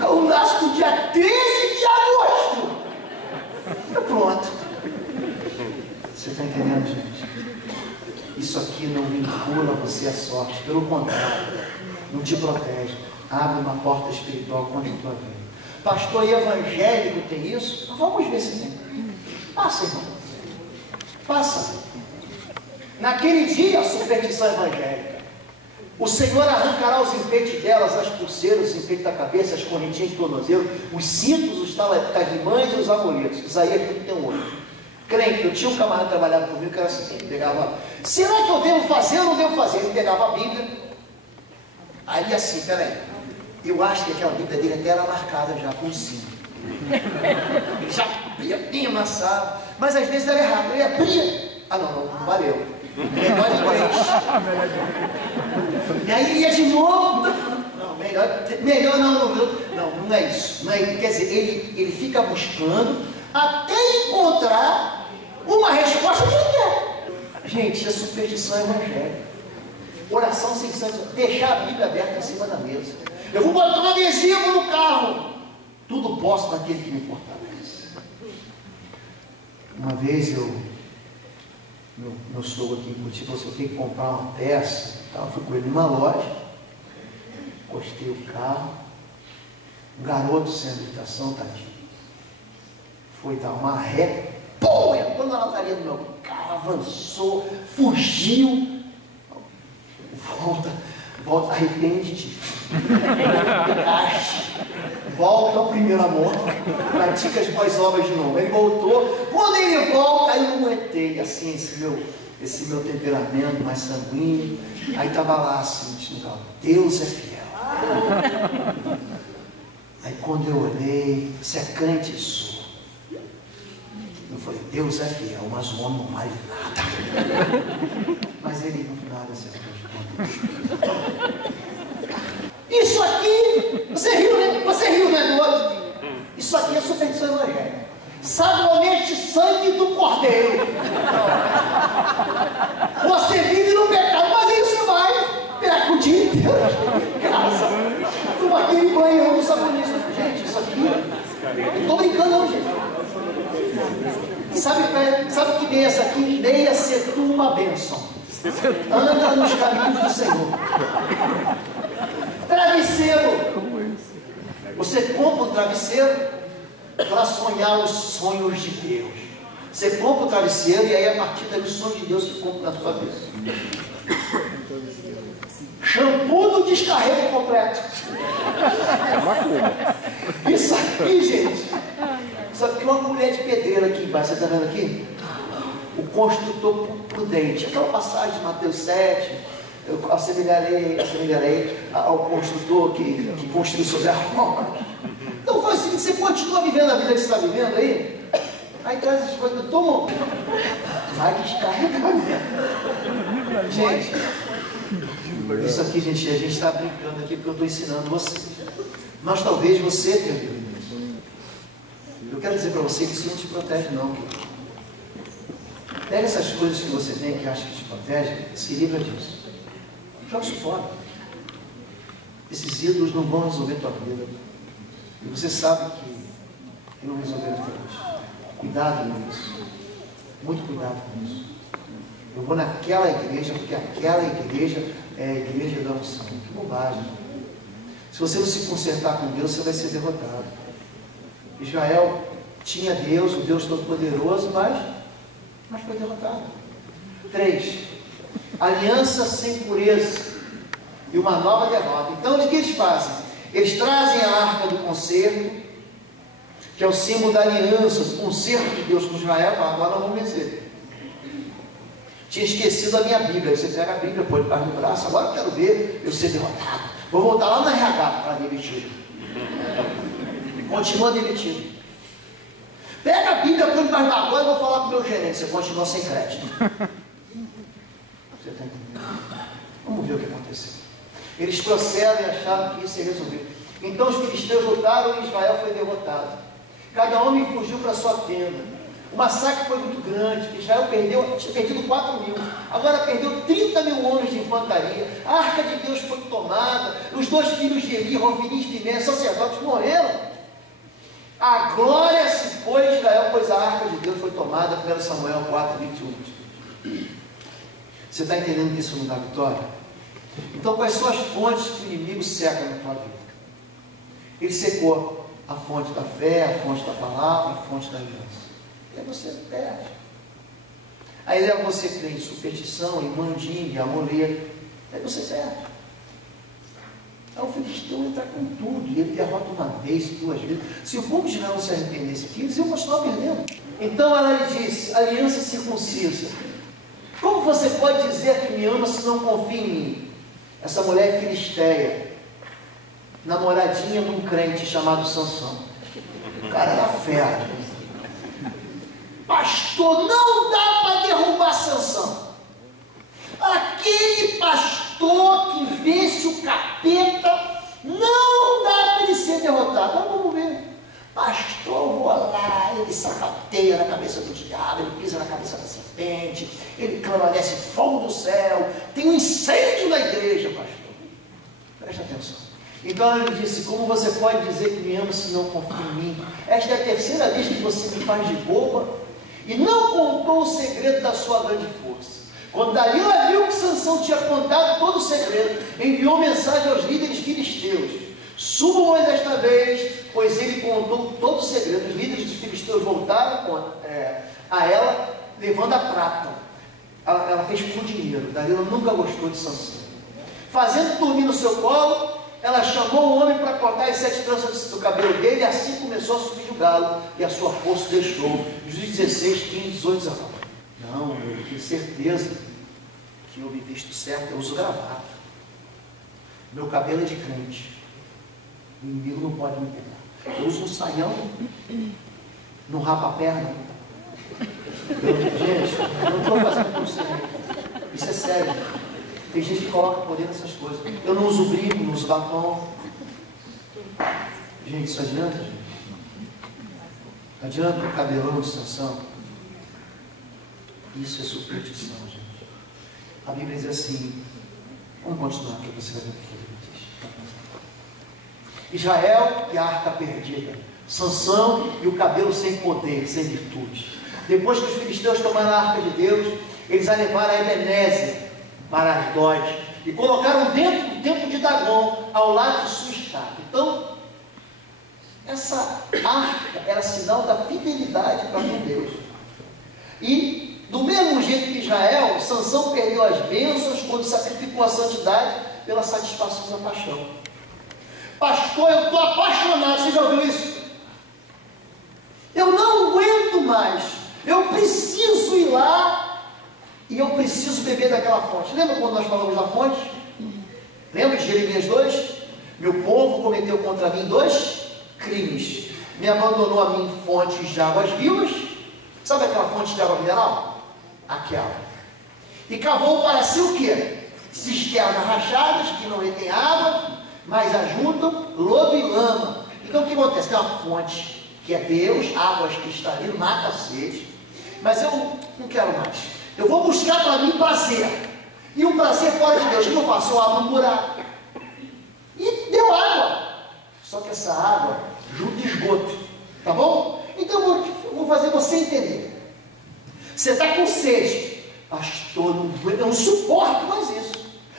Eu nasço no dia 13 de agosto. Pronto. Você está entendendo, gente? Isso aqui não vincula você à sorte, pelo contrário, não te protege. Abre uma porta espiritual contra a tua vida. Pastor evangélico tem isso? Vamos ver se tem. Passa, irmão. Passa. Naquele dia, a superstição evangélica. O Senhor arrancará os enfeites delas, as pulseiras, os enfeites da cabeça, as correntinhas de tornozelo, os cintos, os talimãs e os amuletos. Isaías 31:8. Crente, eu tinha um camarada que trabalhava comigo que era assim, ele pegava, será que eu devo fazer ou não devo fazer? Ele pegava a Bíblia, aí assim, peraí, eu acho que aquela Bíblia dele até era marcada já com símbolo. Ele já abria bem amassado, mas às vezes era errado, ele abria, não valeu, melhor de 3. E aí ia de novo, não, melhor não é isso, não é, quer dizer, ele fica buscando até encontrar uma resposta que ele quer. Gente, a superstição evangélica, oração sem santo, deixar a Bíblia aberta em cima da mesa. Eu vou botar um adesivo no carro. Tudo posso naquele que me fortalece. Uma vez meu sogro aqui em Curitiba falou assim, eu tenho que comprar uma peça. Então, eu fui com ele numa loja, encostei o carro, um garoto sem habilitação, tadinho, foi dar uma ré, pô, entrou na lataria do meu carro, avançou, fugiu, volta, arrepende-te, volta ao primeiro amor, pratica as boas obras de novo. Ele voltou, quando ele volta, aí eu não aguentei, assim, esse meu temperamento mais sanguíneo, aí estava lá assim, no carro, Deus é fiel. Aí quando eu olhei, você é crente? Sou. Eu falei, Deus é fiel, mas o homem não vale nada. Mas ele no final acertou. Isso aqui, você riu, né, do outro? Isso aqui é superstição evangélica. Sagramente sangue do Cordeiro. Você vive no pecado, mas isso vai pegar o dia inteiro em casa. Toma aquele banho no sabonete. Gente, isso aqui, não estou brincando não, gente. Sabe que meia essa aqui? Meia ser tu uma bênção. Anda nos caminhos do Senhor. Travesseiro. Você compra um travesseiro para sonhar os sonhos de Deus. Você compra o travesseiro e aí a partir daí o sonho de Deus se compra na sua cabeça. Shampoo do descarrego completo. Isso aqui, gente. Isso aqui é uma colher de pedreiro aqui embaixo. Você está vendo aqui? O construtor prudente. Aquela passagem de Mateus 7. Eu assemelharei ao construtor que construiu sobre a rocha. Então foi assim, você continua vivendo a vida que você está vivendo aí traz essas coisas, toma, vai descarregar mesmo. Gente, isso aqui, gente, a gente está brincando aqui porque eu estou ensinando você. Mas talvez você tenha vivido isso. Eu quero dizer para você que isso não te protege não, querido. Pega essas coisas que você tem que acha que te protege, se livra disso. Joga isso fora. Esses ídolos não vão resolver tua vida. E você sabe que não resolveram tua vida. Cuidado com isso. Muito cuidado com isso. Eu vou naquela igreja, porque aquela igreja é a igreja da unção. Que bobagem. Se você não se consertar com Deus, você vai ser derrotado. Israel tinha Deus, o Deus Todo-Poderoso, mas foi derrotado. 3. Aliança sem pureza e uma nova derrota. Então, o que eles fazem? Eles trazem a arca do concerto, que é o símbolo da aliança, do concerto de Deus com Israel. Agora nós vamos vencer. Tinha esquecido a minha Bíblia. Aí você pega a Bíblia, põe debaixo do braço. Agora eu quero ver eu ser derrotado. Vou voltar lá na RH para demitido. Continua demitido. Pega a Bíblia, põe debaixo da coisa e vou falar com o meu gerente. Você continua sem crédito. Você está entendendo? Vamos ver o que aconteceu. Eles procedem achando que isso ia resolver. Então os filisteus lutaram e Israel foi derrotado. Cada homem fugiu para sua tenda. O massacre foi muito grande. Israel tinha perdido 4.000. Agora perdeu 30.000 homens de infantaria. A arca de Deus foi tomada. Os 2 filhos de Eli, Rofini e Finéias, sacerdotes, morreram. A glória se foi de Israel, pois a arca de Deus foi tomada. 1 Samuel 4:21. Você está entendendo que isso não dá vitória? Então, quais são as fontes que o inimigo seca na tua vida? Ele secou a fonte da fé, a fonte da palavra, a fonte da aliança. E aí você perde. Aí leva você a crer em superstição, em mandinga, em amuleto. Aí você perde. Aí o filisteu entra com tudo, e ele derrota uma vez, 2 vezes. Se o povo de Israel não se arrependesse aqui, eles iam continuar perdendo. Então ela lhe disse: aliança circuncisa, como você pode dizer que me ama se não confia em mim? Essa mulher é filisteia, namoradinha de um crente chamado Sansão. O cara era fera. Pastor, não dá para derrubar Sansão. Aquele pastor que vence o capeta, não dá para ele ser derrotado. Então vamos ver. Pastor, eu vou lá, ele sapateia na cabeça do diabo, ele pisa na cabeça da serpente, ele clama, desce fogo do céu, tem um incêndio na igreja, pastor. Preste atenção. Então ela lhe disse: como você pode dizer que me ama se não confia em mim? Esta é a 3ª vez que você me faz de boba. E não contou o segredo da sua grande força. Quando Dalila viu que Sansão tinha contado todo o segredo, enviou mensagem aos líderes filisteus: subam mais desta vez, pois ele contou todo o segredo. Os líderes dos filisteus voltaram a ela, levando a prata. Ela fez por dinheiro. Dalila nunca gostou de Sansão. Fazendo dormir no seu colo, ela chamou o homem para cortar as 7 tranças do cabelo dele, e assim começou a subjugá-lo, e a sua força deixou. Juízes 16, 15, 18, 19. Não, eu tenho certeza que eu me visto certo, eu uso gravata. Meu cabelo é de crente. O inimigo não pode me pegar. Eu uso um saião, não rapa a perna. Gente, eu não estou fazendo por você. Isso é sério. Tem gente que coloca poder nessas coisas. Eu não uso brinco, não uso batom. Gente, isso adianta, gente? Adianta o cabelão de Sansão? Isso é superstição, gente. A Bíblia diz assim, vamos continuar aqui, você vai ver o que a Bíblia diz. Israel e a arca perdida, Sansão e o cabelo sem poder, sem virtude. Depois que os filisteus tomaram a arca de Deus, eles a levaram a Ebenezer, para Asdod, e colocaram dentro do templo de Dagon, ao lado de sua estátua. Então, essa arca era sinal da fidelidade para com Deus. E, do mesmo jeito que Israel, Sansão perdeu as bênçãos quando sacrificou a santidade pela satisfação da paixão. Pastor, eu estou apaixonado, você já ouviu isso? Eu não aguento mais, eu preciso ir lá e eu preciso beber daquela fonte. Lembra quando nós falamos da fonte? Lembra de Jeremias 2? Meu povo cometeu contra mim 2 crimes. Me abandonou a mim fontes de águas vivas. Sabe aquela fonte de água mineral? Aquela. E cavou para si o quê? Cisternas rachadas que não retêm água, mas ajuntam lodo e lama. Então o que acontece? Tem uma fonte que é Deus, águas cristalinas, mata a sede. Mas eu não quero mais. Eu vou buscar para mim prazer. E um prazer fora de Deus. O que eu faço? Eu abro um buraco. E deu água. Só que essa água junta esgoto. Tá bom? Então eu vou fazer você entender. Você está com sede. Pastor, eu não suporto mais isso.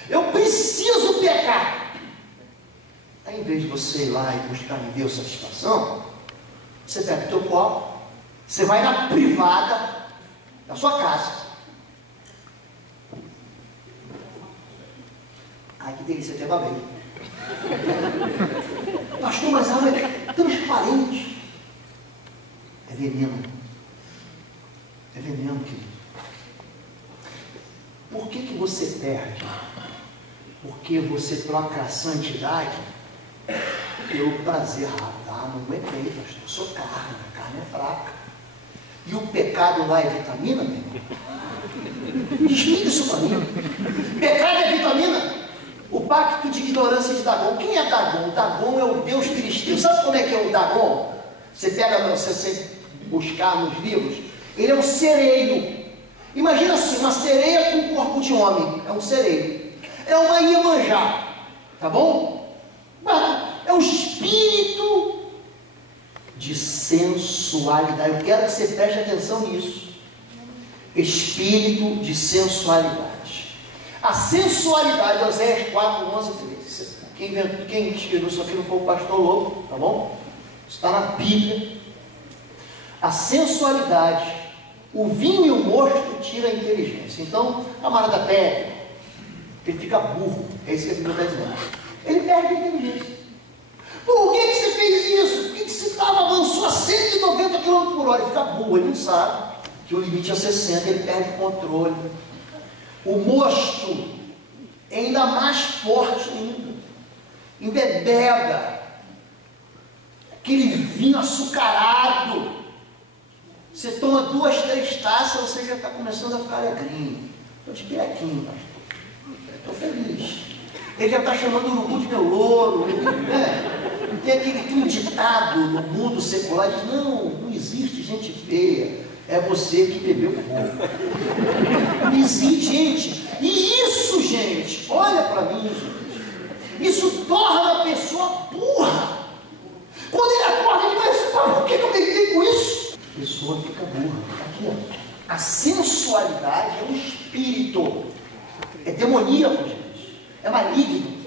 Eu preciso pecar. Aí, em vez de você ir lá e buscar em Deus satisfação, você pega o teu copo, você vai na privada da sua casa. Ai, que delícia, até babei. Pastor, mas a água é transparente. É veneno. É veneno, querido. Por que você perde? Porque você troca a santidade pelo prazer rápido. Ah, não aguentei, pastor. Eu sou carne, a carne é fraca. E o pecado lá é vitamina, meu irmão? Explica isso para mim. Pecado é vitamina? O pacto de ignorância de Dagon. Quem é Dagon? Dagon é o deus filisteu. Sabe como é que é o Dagon? Você pega, você buscar nos livros. Ele é um sereio. Imagina assim, uma sereia com corpo de homem. É um sereio. É uma Iemanjá. Tá bom? É um espírito de sensualidade. Eu quero que você preste atenção nisso. Espírito de sensualidade. A sensualidade, Oséias 4, 11 e 13. Quem escreveu isso aqui não foi o pastor Lobo, tá bom? Está na Bíblia. A sensualidade, o vinho e o mosto tira a inteligência. Então, camarada bebe, ele fica burro. É isso que a Bíblia está dizendo. ele perde a inteligência. Por que você fez isso? Por que você avançou a 190 km por hora? Ele fica burro, ele não sabe que o limite é 60, ele perde o controle. O mosto é ainda mais forte ainda. Embebeda. Aquele vinho açucarado. Você toma 2, 3 taças, você já está começando a ficar alegrinho. Estou de pirequinho, pastor. Estou feliz. Ele já está chamando o urubu de meu louro. Né? Tem um ditado no mundo secular, diz, não existe gente feia. É você que bebeu pouco. Não existe, gente. E isso, gente, olha para mim, gente. Isso torna a pessoa burra. Quando ele acorda, ele vai dizer, por que eu deitei com isso? A pessoa fica burra. Aqui, ó. A sensualidade é um espírito. É demoníaco, gente. É maligno.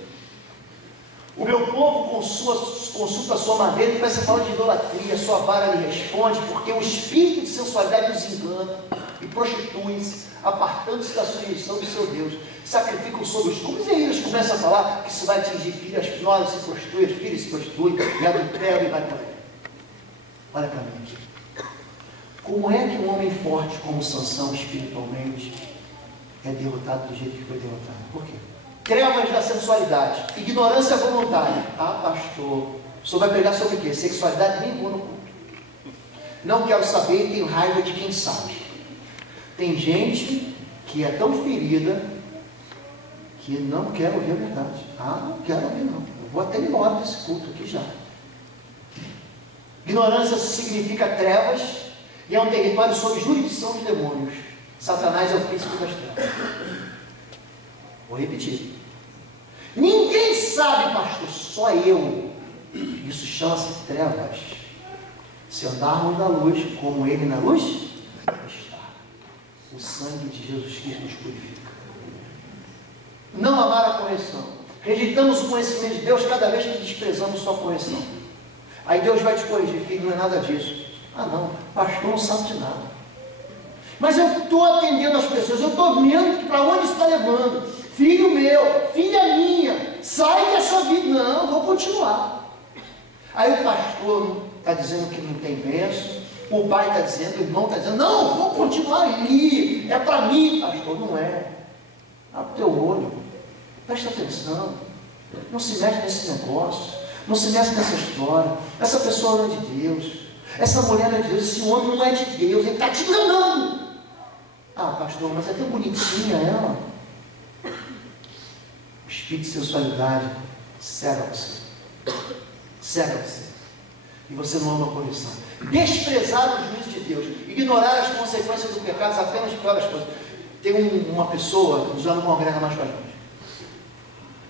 O meu povo consulta a sua madeira e começa a falar de idolatria, sua vara lhe responde, porque o espírito de sensualidade os engana e prostitui-se, apartando-se da sujeição do seu Deus. Sacrificam sobre os cumes e eles começam a falar que isso vai atingir filhas, as noras se prostituem, as filhas se prostituem, e adulteram e vai por aí. Olha para mim aqui. Como é que um homem forte como Sansão espiritualmente é derrotado do jeito que foi derrotado? Por quê? Trevas da sensualidade, ignorância voluntária. Ah, pastor, o senhor vai pregar sobre o quê? Sexualidade? Nem vou no culto. Não quero saber, tenho raiva de quem sabe. Tem gente que é tão ferida que não quer ouvir a verdade. Ah, não quero ouvir não. Eu vou até embora desse culto aqui já. Ignorância significa trevas e é um território sob jurisdição de demônios. Satanás é o príncipe das trevas. Vou repetir. Ninguém sabe, pastor, só eu. Isso chama-se trevas. Se andarmos na luz, como ele na luz está. O sangue de Jesus Cristo nos purifica. Não amar a correção. Rejeitamos o conhecimento de Deus cada vez que desprezamos sua correção. Aí Deus vai te corrigir, filho, não é nada disso. Ah não, pastor não sabe de nada. Mas eu estou atendendo as pessoas, eu estou vendo para onde está levando. Filho meu, filha minha, sai dessa vida. Não, vou continuar. Aí o pastor está dizendo que não tem bênção, o pai está dizendo, o irmão está dizendo, não, vou continuar ali, é para mim, pastor. Não é. Abre o teu olho, presta atenção, não se mete nesse negócio, não se mete nessa história. Essa pessoa não é de Deus, essa mulher não é de Deus, esse homem não é de Deus, ele está te enganando. Ah, pastor, mas é tão bonitinha ela. O espírito de sensualidade cega você. Cega você. E você não ama a correção. Desprezar o juízo de Deus. Ignorar as consequências do pecado apenas por as coisas. Tem uma pessoa que já não congrega mais com a gente.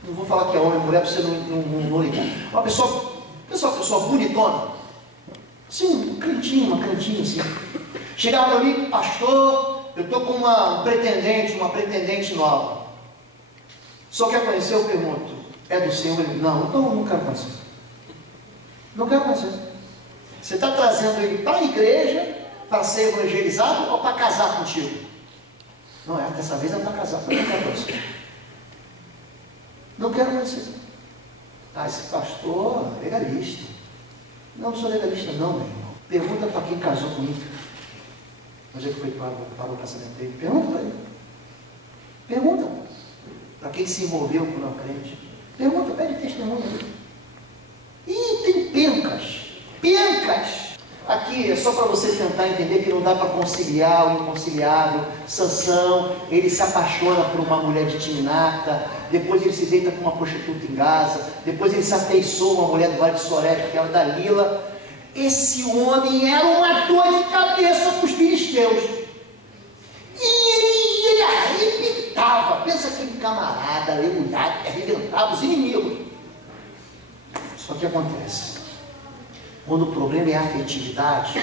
Não vou falar que é homem ou mulher para você não ligar. Uma pessoa bonitona. Sim, uma crentinha assim. Chegava para mim, pastor, eu estou com uma pretendente nova. Só quer conhecer? Eu pergunto, é do Senhor? Ele, não, então não quero conhecer. Não quero conhecer. Você está trazendo ele para a igreja para ser evangelizado ou para casar contigo? Não é, dessa vez é para casar, porque eu não quero conhecer. Não quero conhecer. Ah, esse pastor é legalista. Não sou legalista não, meu irmão. Pergunta para quem casou comigo. Onde é que foi para o casamento dele? Pergunta para ele. Pergunta. Para quem se envolveu com não crente. Pergunta, pede testemunho aí. Ih, tem pencas. Aqui é só para você tentar entender que não dá para conciliar o inconciliável. Sansão, ele se apaixona por uma mulher de Timnata, depois ele se deita com uma prostituta em Gaza, depois ele se afeiçoa uma mulher do Vale de Soré, que era Dalila. Esse homem era uma dor de cabeça para os filisteus. E ele arrebentava. Pensa aquele camarada, aleluia, que arrebentava os inimigos. Só que acontece, quando o problema é a afetividade,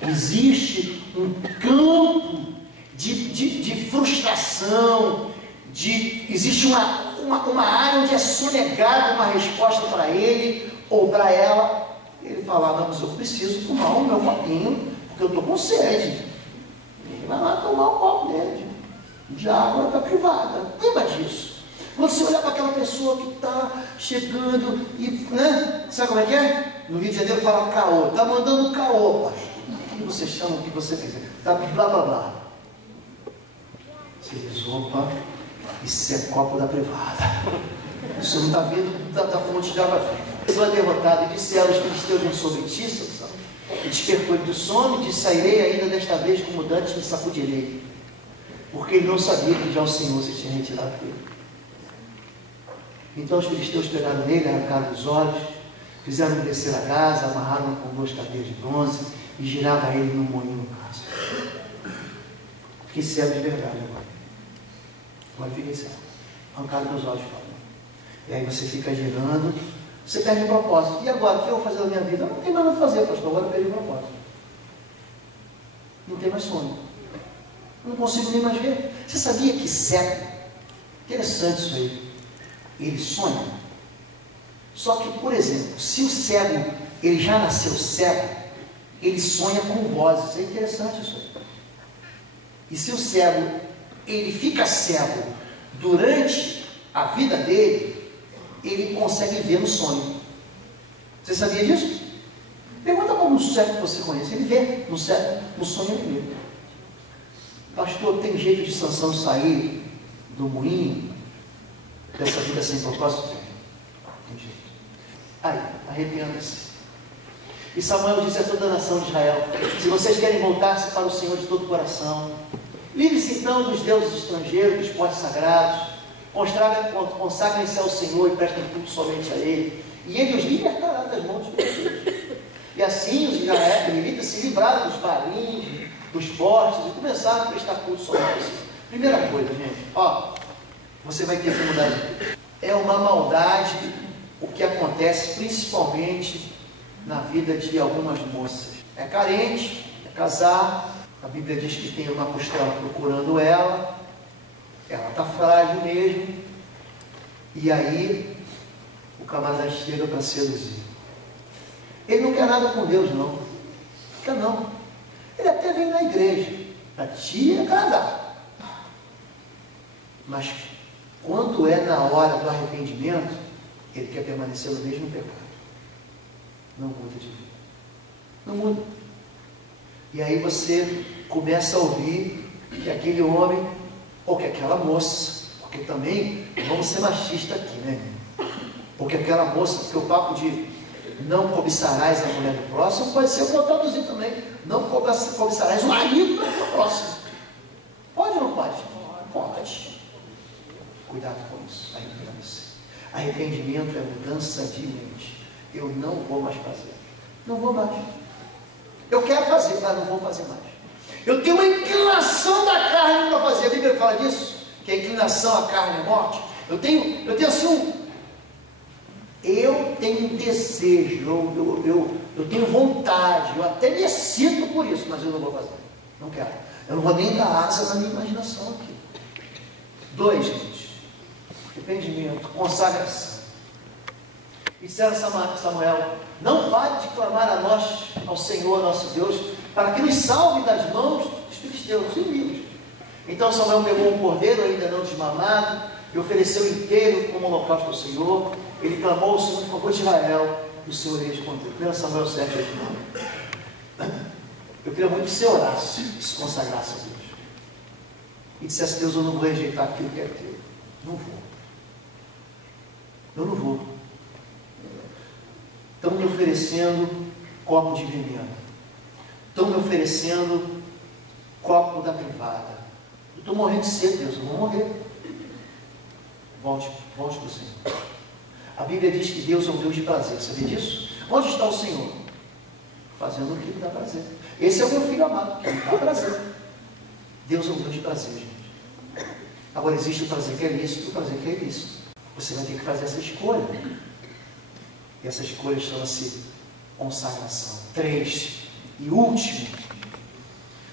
existe um campo de frustração, existe uma área onde é sonegada uma resposta para ele ou para ela. Ele fala, não, mas eu preciso tomar o meu copinho, porque eu estou com sede. Ele vai lá tomar o copo dele de água da privada. Lembra disso? Quando você olhar para aquela pessoa que está chegando e, né? Sabe como é que é? No Rio de Janeiro fala caô, está mandando caô, pastor. O que você chama, o que você quiser. Está blá blá blá. Você diz, opa, isso é copo da privada. Isso não está vindo da fonte de água viva. Pessoa derrotada e disseram os filisteus vêm sobre ti, Sansão. E despertou ele do sono e disse, sairei ainda desta vez como dantes me sacudirei. Porque ele não sabia que já o Senhor se tinha retirado dele. Então os filisteus pegaram nele, arrancaram os olhos, fizeram descer a casa, amarraram com 2 cadeias de bronze e giravam ele no moinho no caso. Fiquei cego de verdade agora. Agora fiquei cego. Arrancaram meus olhos fora. E aí você fica girando, você perde o propósito. E agora, o que eu vou fazer na minha vida? Não tem mais nada a fazer, pastor, agora eu perdi o propósito. Não tem mais sono. Não consigo nem mais ver. Você sabia que cego, interessante isso aí, ele sonha? Só que, por exemplo, se o cego, ele já nasceu cego, ele sonha com vozes. É interessante isso aí. E se o cego, ele fica cego durante a vida dele, ele consegue ver no sonho. Você sabia disso? Pergunta para um cego que você conhece, ele vê no sonho ele vê. Pastor, tem jeito de Sansão sair do moinho dessa vida sem propósito? Tem jeito. Aí, arrependa-se. E Samuel disse a toda a nação de Israel, se vocês querem voltar-se para o Senhor de todo o coração, livre-se então dos deuses estrangeiros, dos postes sagrados, consagrem-se ao Senhor e prestem culto somente a Ele, e Ele os libertará das mãos dos deuses. E assim os israelitas se livraram dos balinhos, dos postes, e começaram a prestar culto somente a Ele. Primeira coisa, gente, você vai ter que mudar de vida. É uma maldade o que acontece principalmente na vida de algumas moças. É carente, é casar, a Bíblia diz que tem uma costela procurando ela está frágil mesmo, e aí o camarada chega para seduzir. Ele não quer nada com Deus, não. Quer não. Ele até vem na igreja, a tia agradar. Mas quando é na hora do arrependimento, ele quer permanecer no mesmo pecado. Não muda de vida. Não muda. E aí você começa a ouvir que aquele homem, ou que aquela moça, porque também, vamos ser machistas aqui, né? Porque aquela moça, porque o papo de não cobiçarás a mulher do próximo, pode ser, eu vou traduzir também, não cobiçarás o marido do próximo. Pode ou não pode? Pode. Cuidado com isso, arrependa-se. Arrependimento é mudança de mente. Eu não vou mais fazer. Não vou mais. Eu quero fazer, mas não vou fazer mais. Eu tenho uma inclinação da carne para fazer. A Bíblia fala disso, que a inclinação à carne é morte. Eu tenho assim eu tenho desejo, eu tenho vontade, eu até me excito por isso, mas eu não vou fazer. Não quero. Eu não vou nem dar asa na minha imaginação aqui. 2, gente. Arrependimento, consagração. E disseram a Samuel, não pare de clamar a nós, ao Senhor nosso Deus, para que nos salve das mãos dos filisteus inimigos. Então Samuel pegou um cordeiro ainda não desmamado e ofereceu inteiro como holocausto ao Senhor. Ele clamou ao Senhor em favor de Israel e o Senhor respondeu. 1 Samuel 7, 8, 9. Eu queria muito que você orasse e se consagrasse a Deus e dissesse: Deus, eu não vou rejeitar aquilo que é teu. Não vou. Eu não vou. Estão me oferecendo copo de veneno. Estão me oferecendo copo da privada. Eu estou morrendo de sede, Deus, eu vou morrer. Volte para o Senhor. A Bíblia diz que Deus é um Deus de prazer. Sabia disso? Onde está o Senhor? Fazendo o que lhe dá prazer. Esse é o meu filho amado, que lhe dá prazer. Deus é um Deus de prazer, gente. Agora existe o prazer que é lícito e o prazer que é ilícito. Você vai ter que fazer essa escolha. E essa escolha chama-se consagração. 3. E último,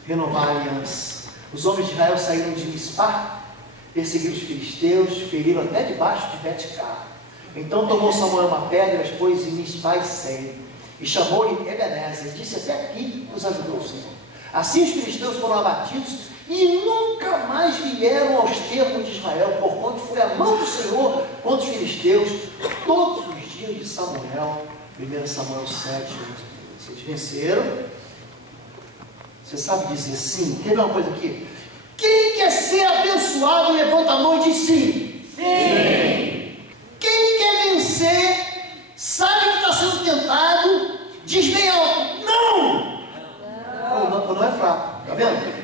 renovar a aliança. Os homens de Israel saíram de Mispá, perseguiram os filisteus, feriram até debaixo de Bet-Car. Então tomou Samuel uma pedra, as pôs em Mispá e Seir, e chamou-lhe Ebenezer, e disse: até aqui nos ajudou o Senhor. Assim os filisteus foram abatidos, e nunca mais vieram aos termos de Israel, porquanto foi a mão do Senhor contra os filisteus todos os dias de Samuel. 1 Samuel 7. Vocês venceram. Você sabe dizer sim? Quer ver uma coisa aqui? Quem quer ser abençoado, levanta a mão e diz sim. Sim. Quem quer vencer, sabe que está sendo tentado, diz bem alto, não! Não é fraco, tá vendo?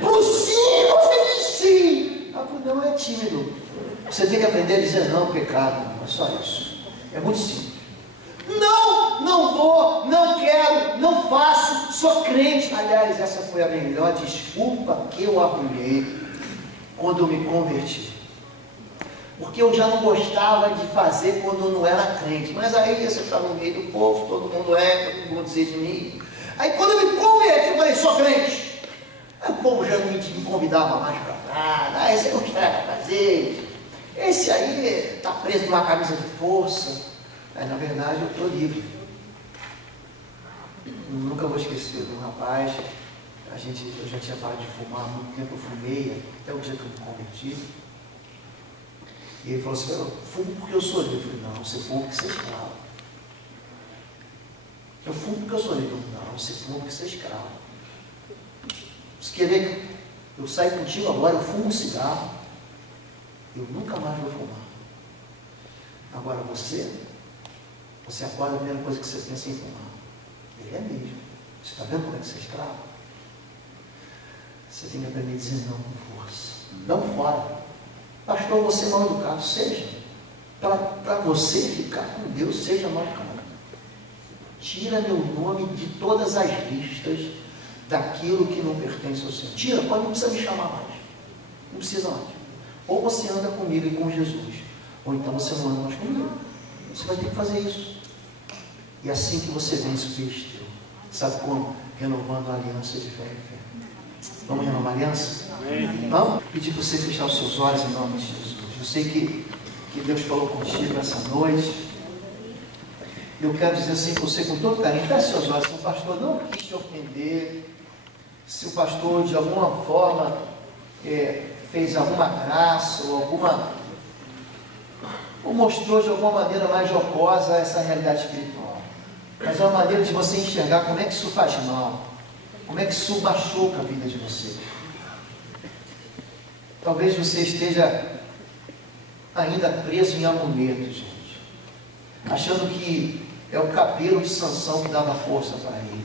Pro sim, você diz sim. Pro não é tímido. Você tem que aprender a dizer não ao pecado, não é só isso. É muito simples. Não, não vou, não quero, não faço, sou crente. Aliás, essa foi a melhor desculpa que eu arrumei quando eu me converti. Porque eu já não gostava de fazer quando eu não era crente. Mas aí você está no meio do povo, todo mundo todo mundo diz de mim. Aí quando eu me converti, eu falei, sou crente. Aí o povo já não me convidava mais para nada. Esse não quer fazer. Esse aí está preso numa camisa de força. Aí na verdade eu estou livre. Nunca vou esquecer de um rapaz. Eu já tinha parado de fumar há muito tempo, eu fumei, até o dia que eu me converti. E ele falou assim, eu fumo porque eu sou livre. Eu falei, não, você fuma porque você é escravo. Eu fumo porque eu sou livre. Não, você fuma porque você é escravo. Você quer ver que eu saio contigo agora, eu fumo um cigarro, eu nunca mais vou fumar. Agora você acorda, a primeira coisa que você pensa em fumar. Ele é mesmo. Você está vendo como é que você é escravo? Você tem que aprender a dizer não com força. Não fora. Pastor, você é mal educado, seja. Para você ficar com Deus, seja mal educado. Tira meu nome de todas as listas daquilo que não pertence ao Senhor. Tira, não precisa me chamar mais. Não precisa mais. Ou você anda comigo e com Jesus, ou então você não anda mais comigo. Você vai ter que fazer isso. E assim que você vence o filisteu. Sabe como? Renovando a aliança de fé em fé. Vamos renovar a aliança? Amém. Vamos pedir para você fechar os seus olhos em nome de Jesus. Eu sei que Deus falou contigo essa noite. Eu quero dizer assim para você com todo carinho. Feche seus olhos. Se o pastor não quis te ofender, se o pastor de alguma forma fez alguma graça ou mostrou de alguma maneira mais jocosa essa realidade espiritual. Mas é uma maneira de você enxergar como é que isso faz mal, como é que isso machuca a vida de você. Talvez você esteja ainda preso em amuleto, gente, achando que é o cabelo de Sansão que dava força para ele.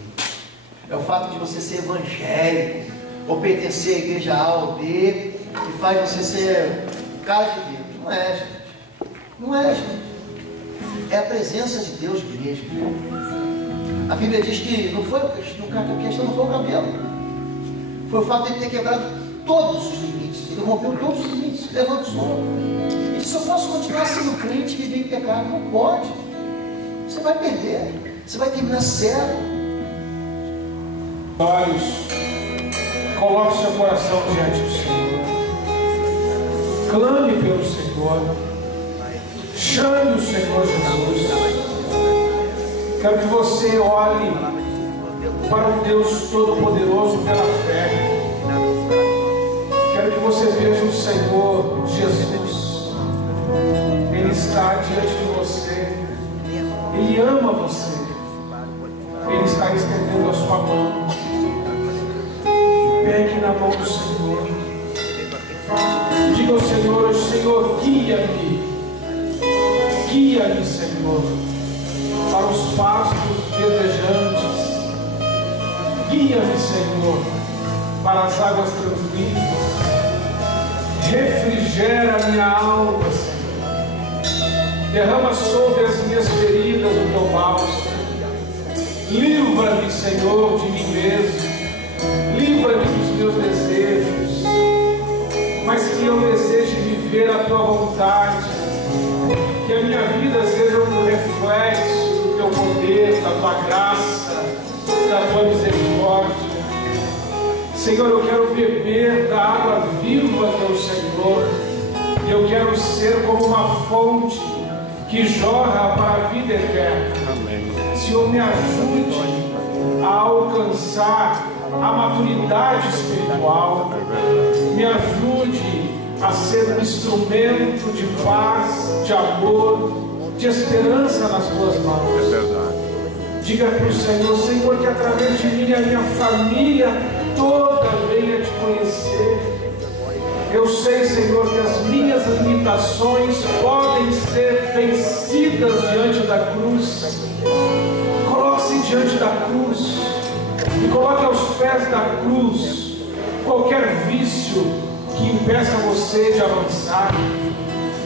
É o fato de você ser evangélico ou pertencer à igreja A ou B que faz você ser cara de Deus. Não é, gente. Não é, gente. É a presença de Deus mesmo. A Bíblia diz que não foi a questão não foi o cabelo. Foi o fato de ele ter quebrado todos os limites. Ele rompeu todos os limites. Levantou. Ele disse, eu posso continuar sendo crente e viver em pecado? Não pode. Você vai perder. Você vai terminar cego. Olhos. Coloque seu coração diante do Senhor. Clame pelo Senhor. Chame o Senhor Jesus. Quero que você olhe para o Deus Todo-Poderoso pela fé. Quero que você veja o Senhor Jesus. Ele está diante de você. Ele ama você. Ele está estendendo a sua mão. Pegue na mão do Senhor. Diga ao Senhor, Senhor, guia-me. Guia-me, Senhor, para os pastos verdejantes. Guia-me, Senhor, para as águas tranquilas. Refrigera minha alma, Senhor. Derrama sobre as minhas feridas o teu bálsamo. Livra-me, Senhor, de mim mesmo. Livra-me dos meus desejos. Mas que eu deseje viver a tua vontade. Que a minha vida seja um reflexo do teu poder, da tua graça, da tua misericórdia. Senhor, eu quero beber da água viva que é o Senhor. E eu quero ser como uma fonte que jorra para a vida eterna. Amém. Senhor, me ajude a alcançar a maturidade espiritual, me ajude a ser um instrumento de paz, de amor, de esperança nas tuas mãos. É verdade. Diga para o Senhor: Senhor, que através de mim a minha família toda venha te conhecer. Eu sei, Senhor, que as minhas limitações podem ser vencidas diante da cruz. Coloque-se diante da cruz e coloque aos pés da cruz qualquer vício que impeça você de avançar.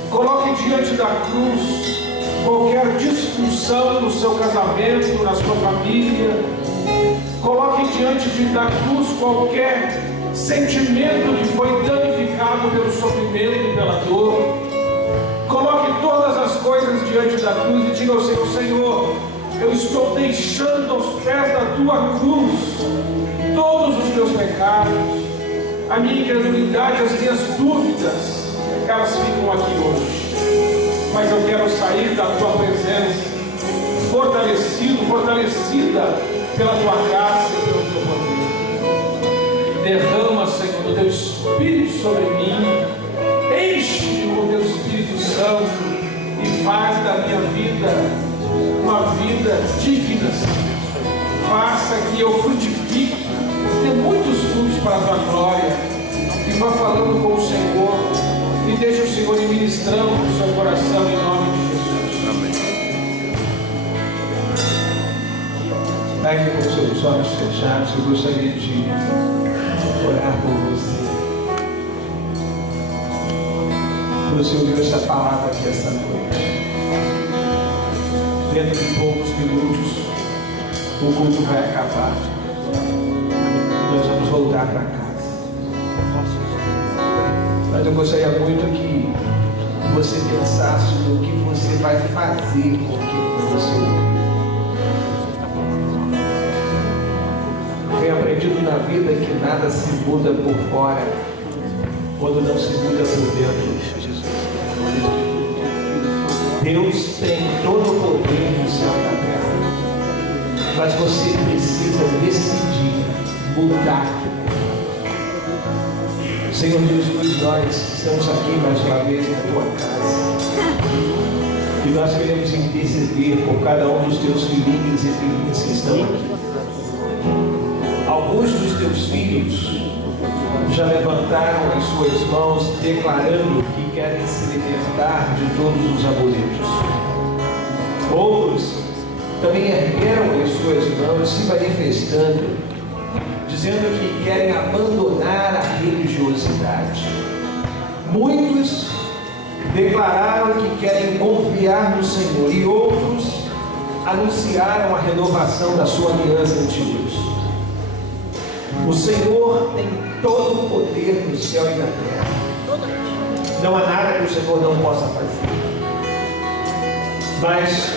Coloque diante da cruz qualquer disfunção no seu casamento, na sua família. Coloque diante da cruz qualquer sentimento que foi danificado pelo sofrimento e pela dor. Coloque todas as coisas diante da cruz e diga ao Senhor: Senhor, eu estou deixando aos pés da tua cruz todos os meus pecados, a minha incredulidade, as minhas dúvidas, elas ficam aqui hoje. Mas eu quero sair da tua presença fortalecido, fortalecida pela tua graça e pelo teu poder. Derrama, Senhor, o teu Espírito sobre mim, enche-me com o teu Espírito Santo e faz da minha vida uma vida digna, Senhor. Faça que eu frutifique, dê muitos frutos para a tua glória, e vá falando com o Senhor, e deixe o Senhor ir ministrando no seu coração, em nome de Jesus. Amém. Ainda com seus olhos fechados, eu gostaria de orar por você. Você ouviu esta palavra aqui esta noite. Dentro de poucos minutos, o culto vai acabar. Nós vamos voltar para casa. Mas eu gostaria muito que você pensasse no que você vai fazer com o que você ouviu. Tenho aprendido na vida que nada se muda por fora quando não se muda por dentro. Deus tem todo o poder no céu e na terra, mas você precisa decidir mudar. Senhor Jesus, nós estamos aqui mais uma vez na tua casa e nós queremos interceder por cada um dos teus filhinhos e filhinhas que estão aqui. Alguns dos teus filhos já levantaram as suas mãos declarando que querem se libertar de todos os amuletos. Outros também ergueram as suas mãos se manifestando, dizendo que querem abandonar a religiosidade. Muitos declararam que querem confiar no Senhor e outros anunciaram a renovação da sua aliança antiga. O Senhor tem todo o poder no céu e na terra. Não há nada que o Senhor não possa fazer. Mas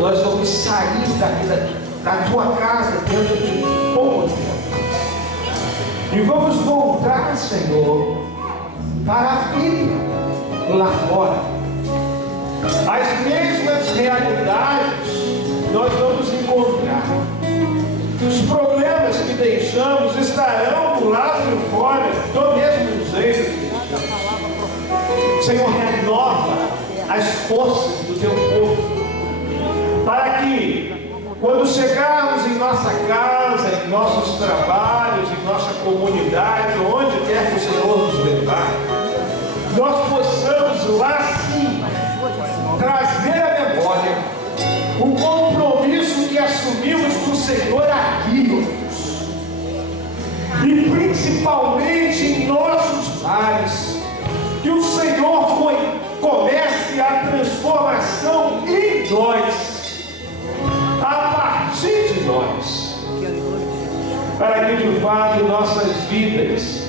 nós vamos sair da tua casa dentro de pouco tempo. E vamos voltar, Senhor, para a vida lá fora. As mesmas realidades nós vamos encontrar. Os problemas que deixamos estarão do lado de fora, do mesmo jeito. Senhor, renova as forças do teu povo, para que, quando chegarmos em nossa casa, em nossos trabalhos, em nossa comunidade, onde quer que o Senhor nos levar, nós possamos lá sim trazer à memória o compromisso que assumimos com o Senhor aqui, e principalmente em nossos lares, que o Senhor comece a transformação em nós, a partir de nós, para que de fato nossas vidas,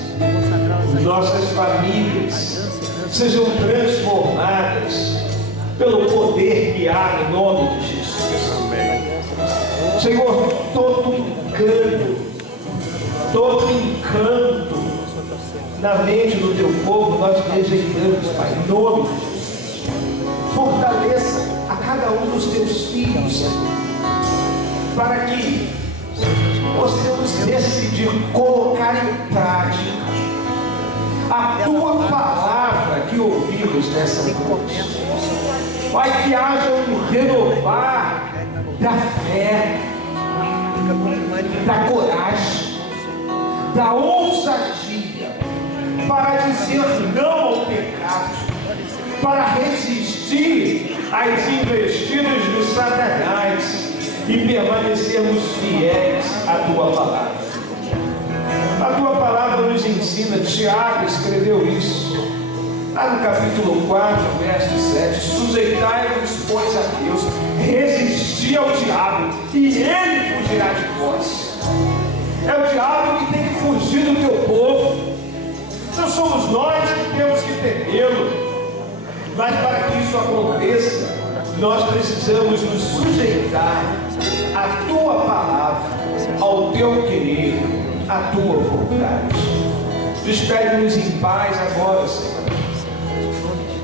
nossas famílias sejam transformadas pelo poder que há no nome de Jesus. Amém. Senhor, todo encanto na mente do teu povo nós rejeitamos, Pai, em nome de Jesus. Fortaleça a cada um dos teus filhos, para que possamos decidir colocar em prática a tua palavra que ouvimos nessa noite. Pai, que haja um renovar da fé, da coragem, da ousadia para dizer não ao pecado, para resistir às investidas do Satanás e permanecermos fiéis à tua palavra. A tua palavra nos ensina, Tiago escreveu isso, lá no capítulo 4, verso 7, sujeitai-vos, pois, a Deus, resisti ao diabo, e ele fugirá de vós. É o diabo que tem que fugir do teu povo, não somos nós que temos que temê-lo, mas para que isso aconteça, nós precisamos nos sujeitar à tua palavra, ao teu querer, à tua vontade. Despede-nos em paz agora, Senhor,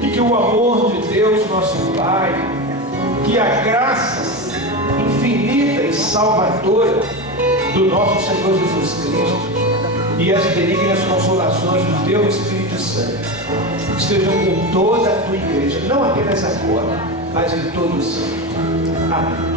e que o amor de Deus, nosso Pai, que a graça infinita e salvadora do nosso Senhor Jesus Cristo e as benignas consolações do teu Espírito Santo estejam com toda a tua igreja, não apenas agora, mas em todo o sempre. Amém.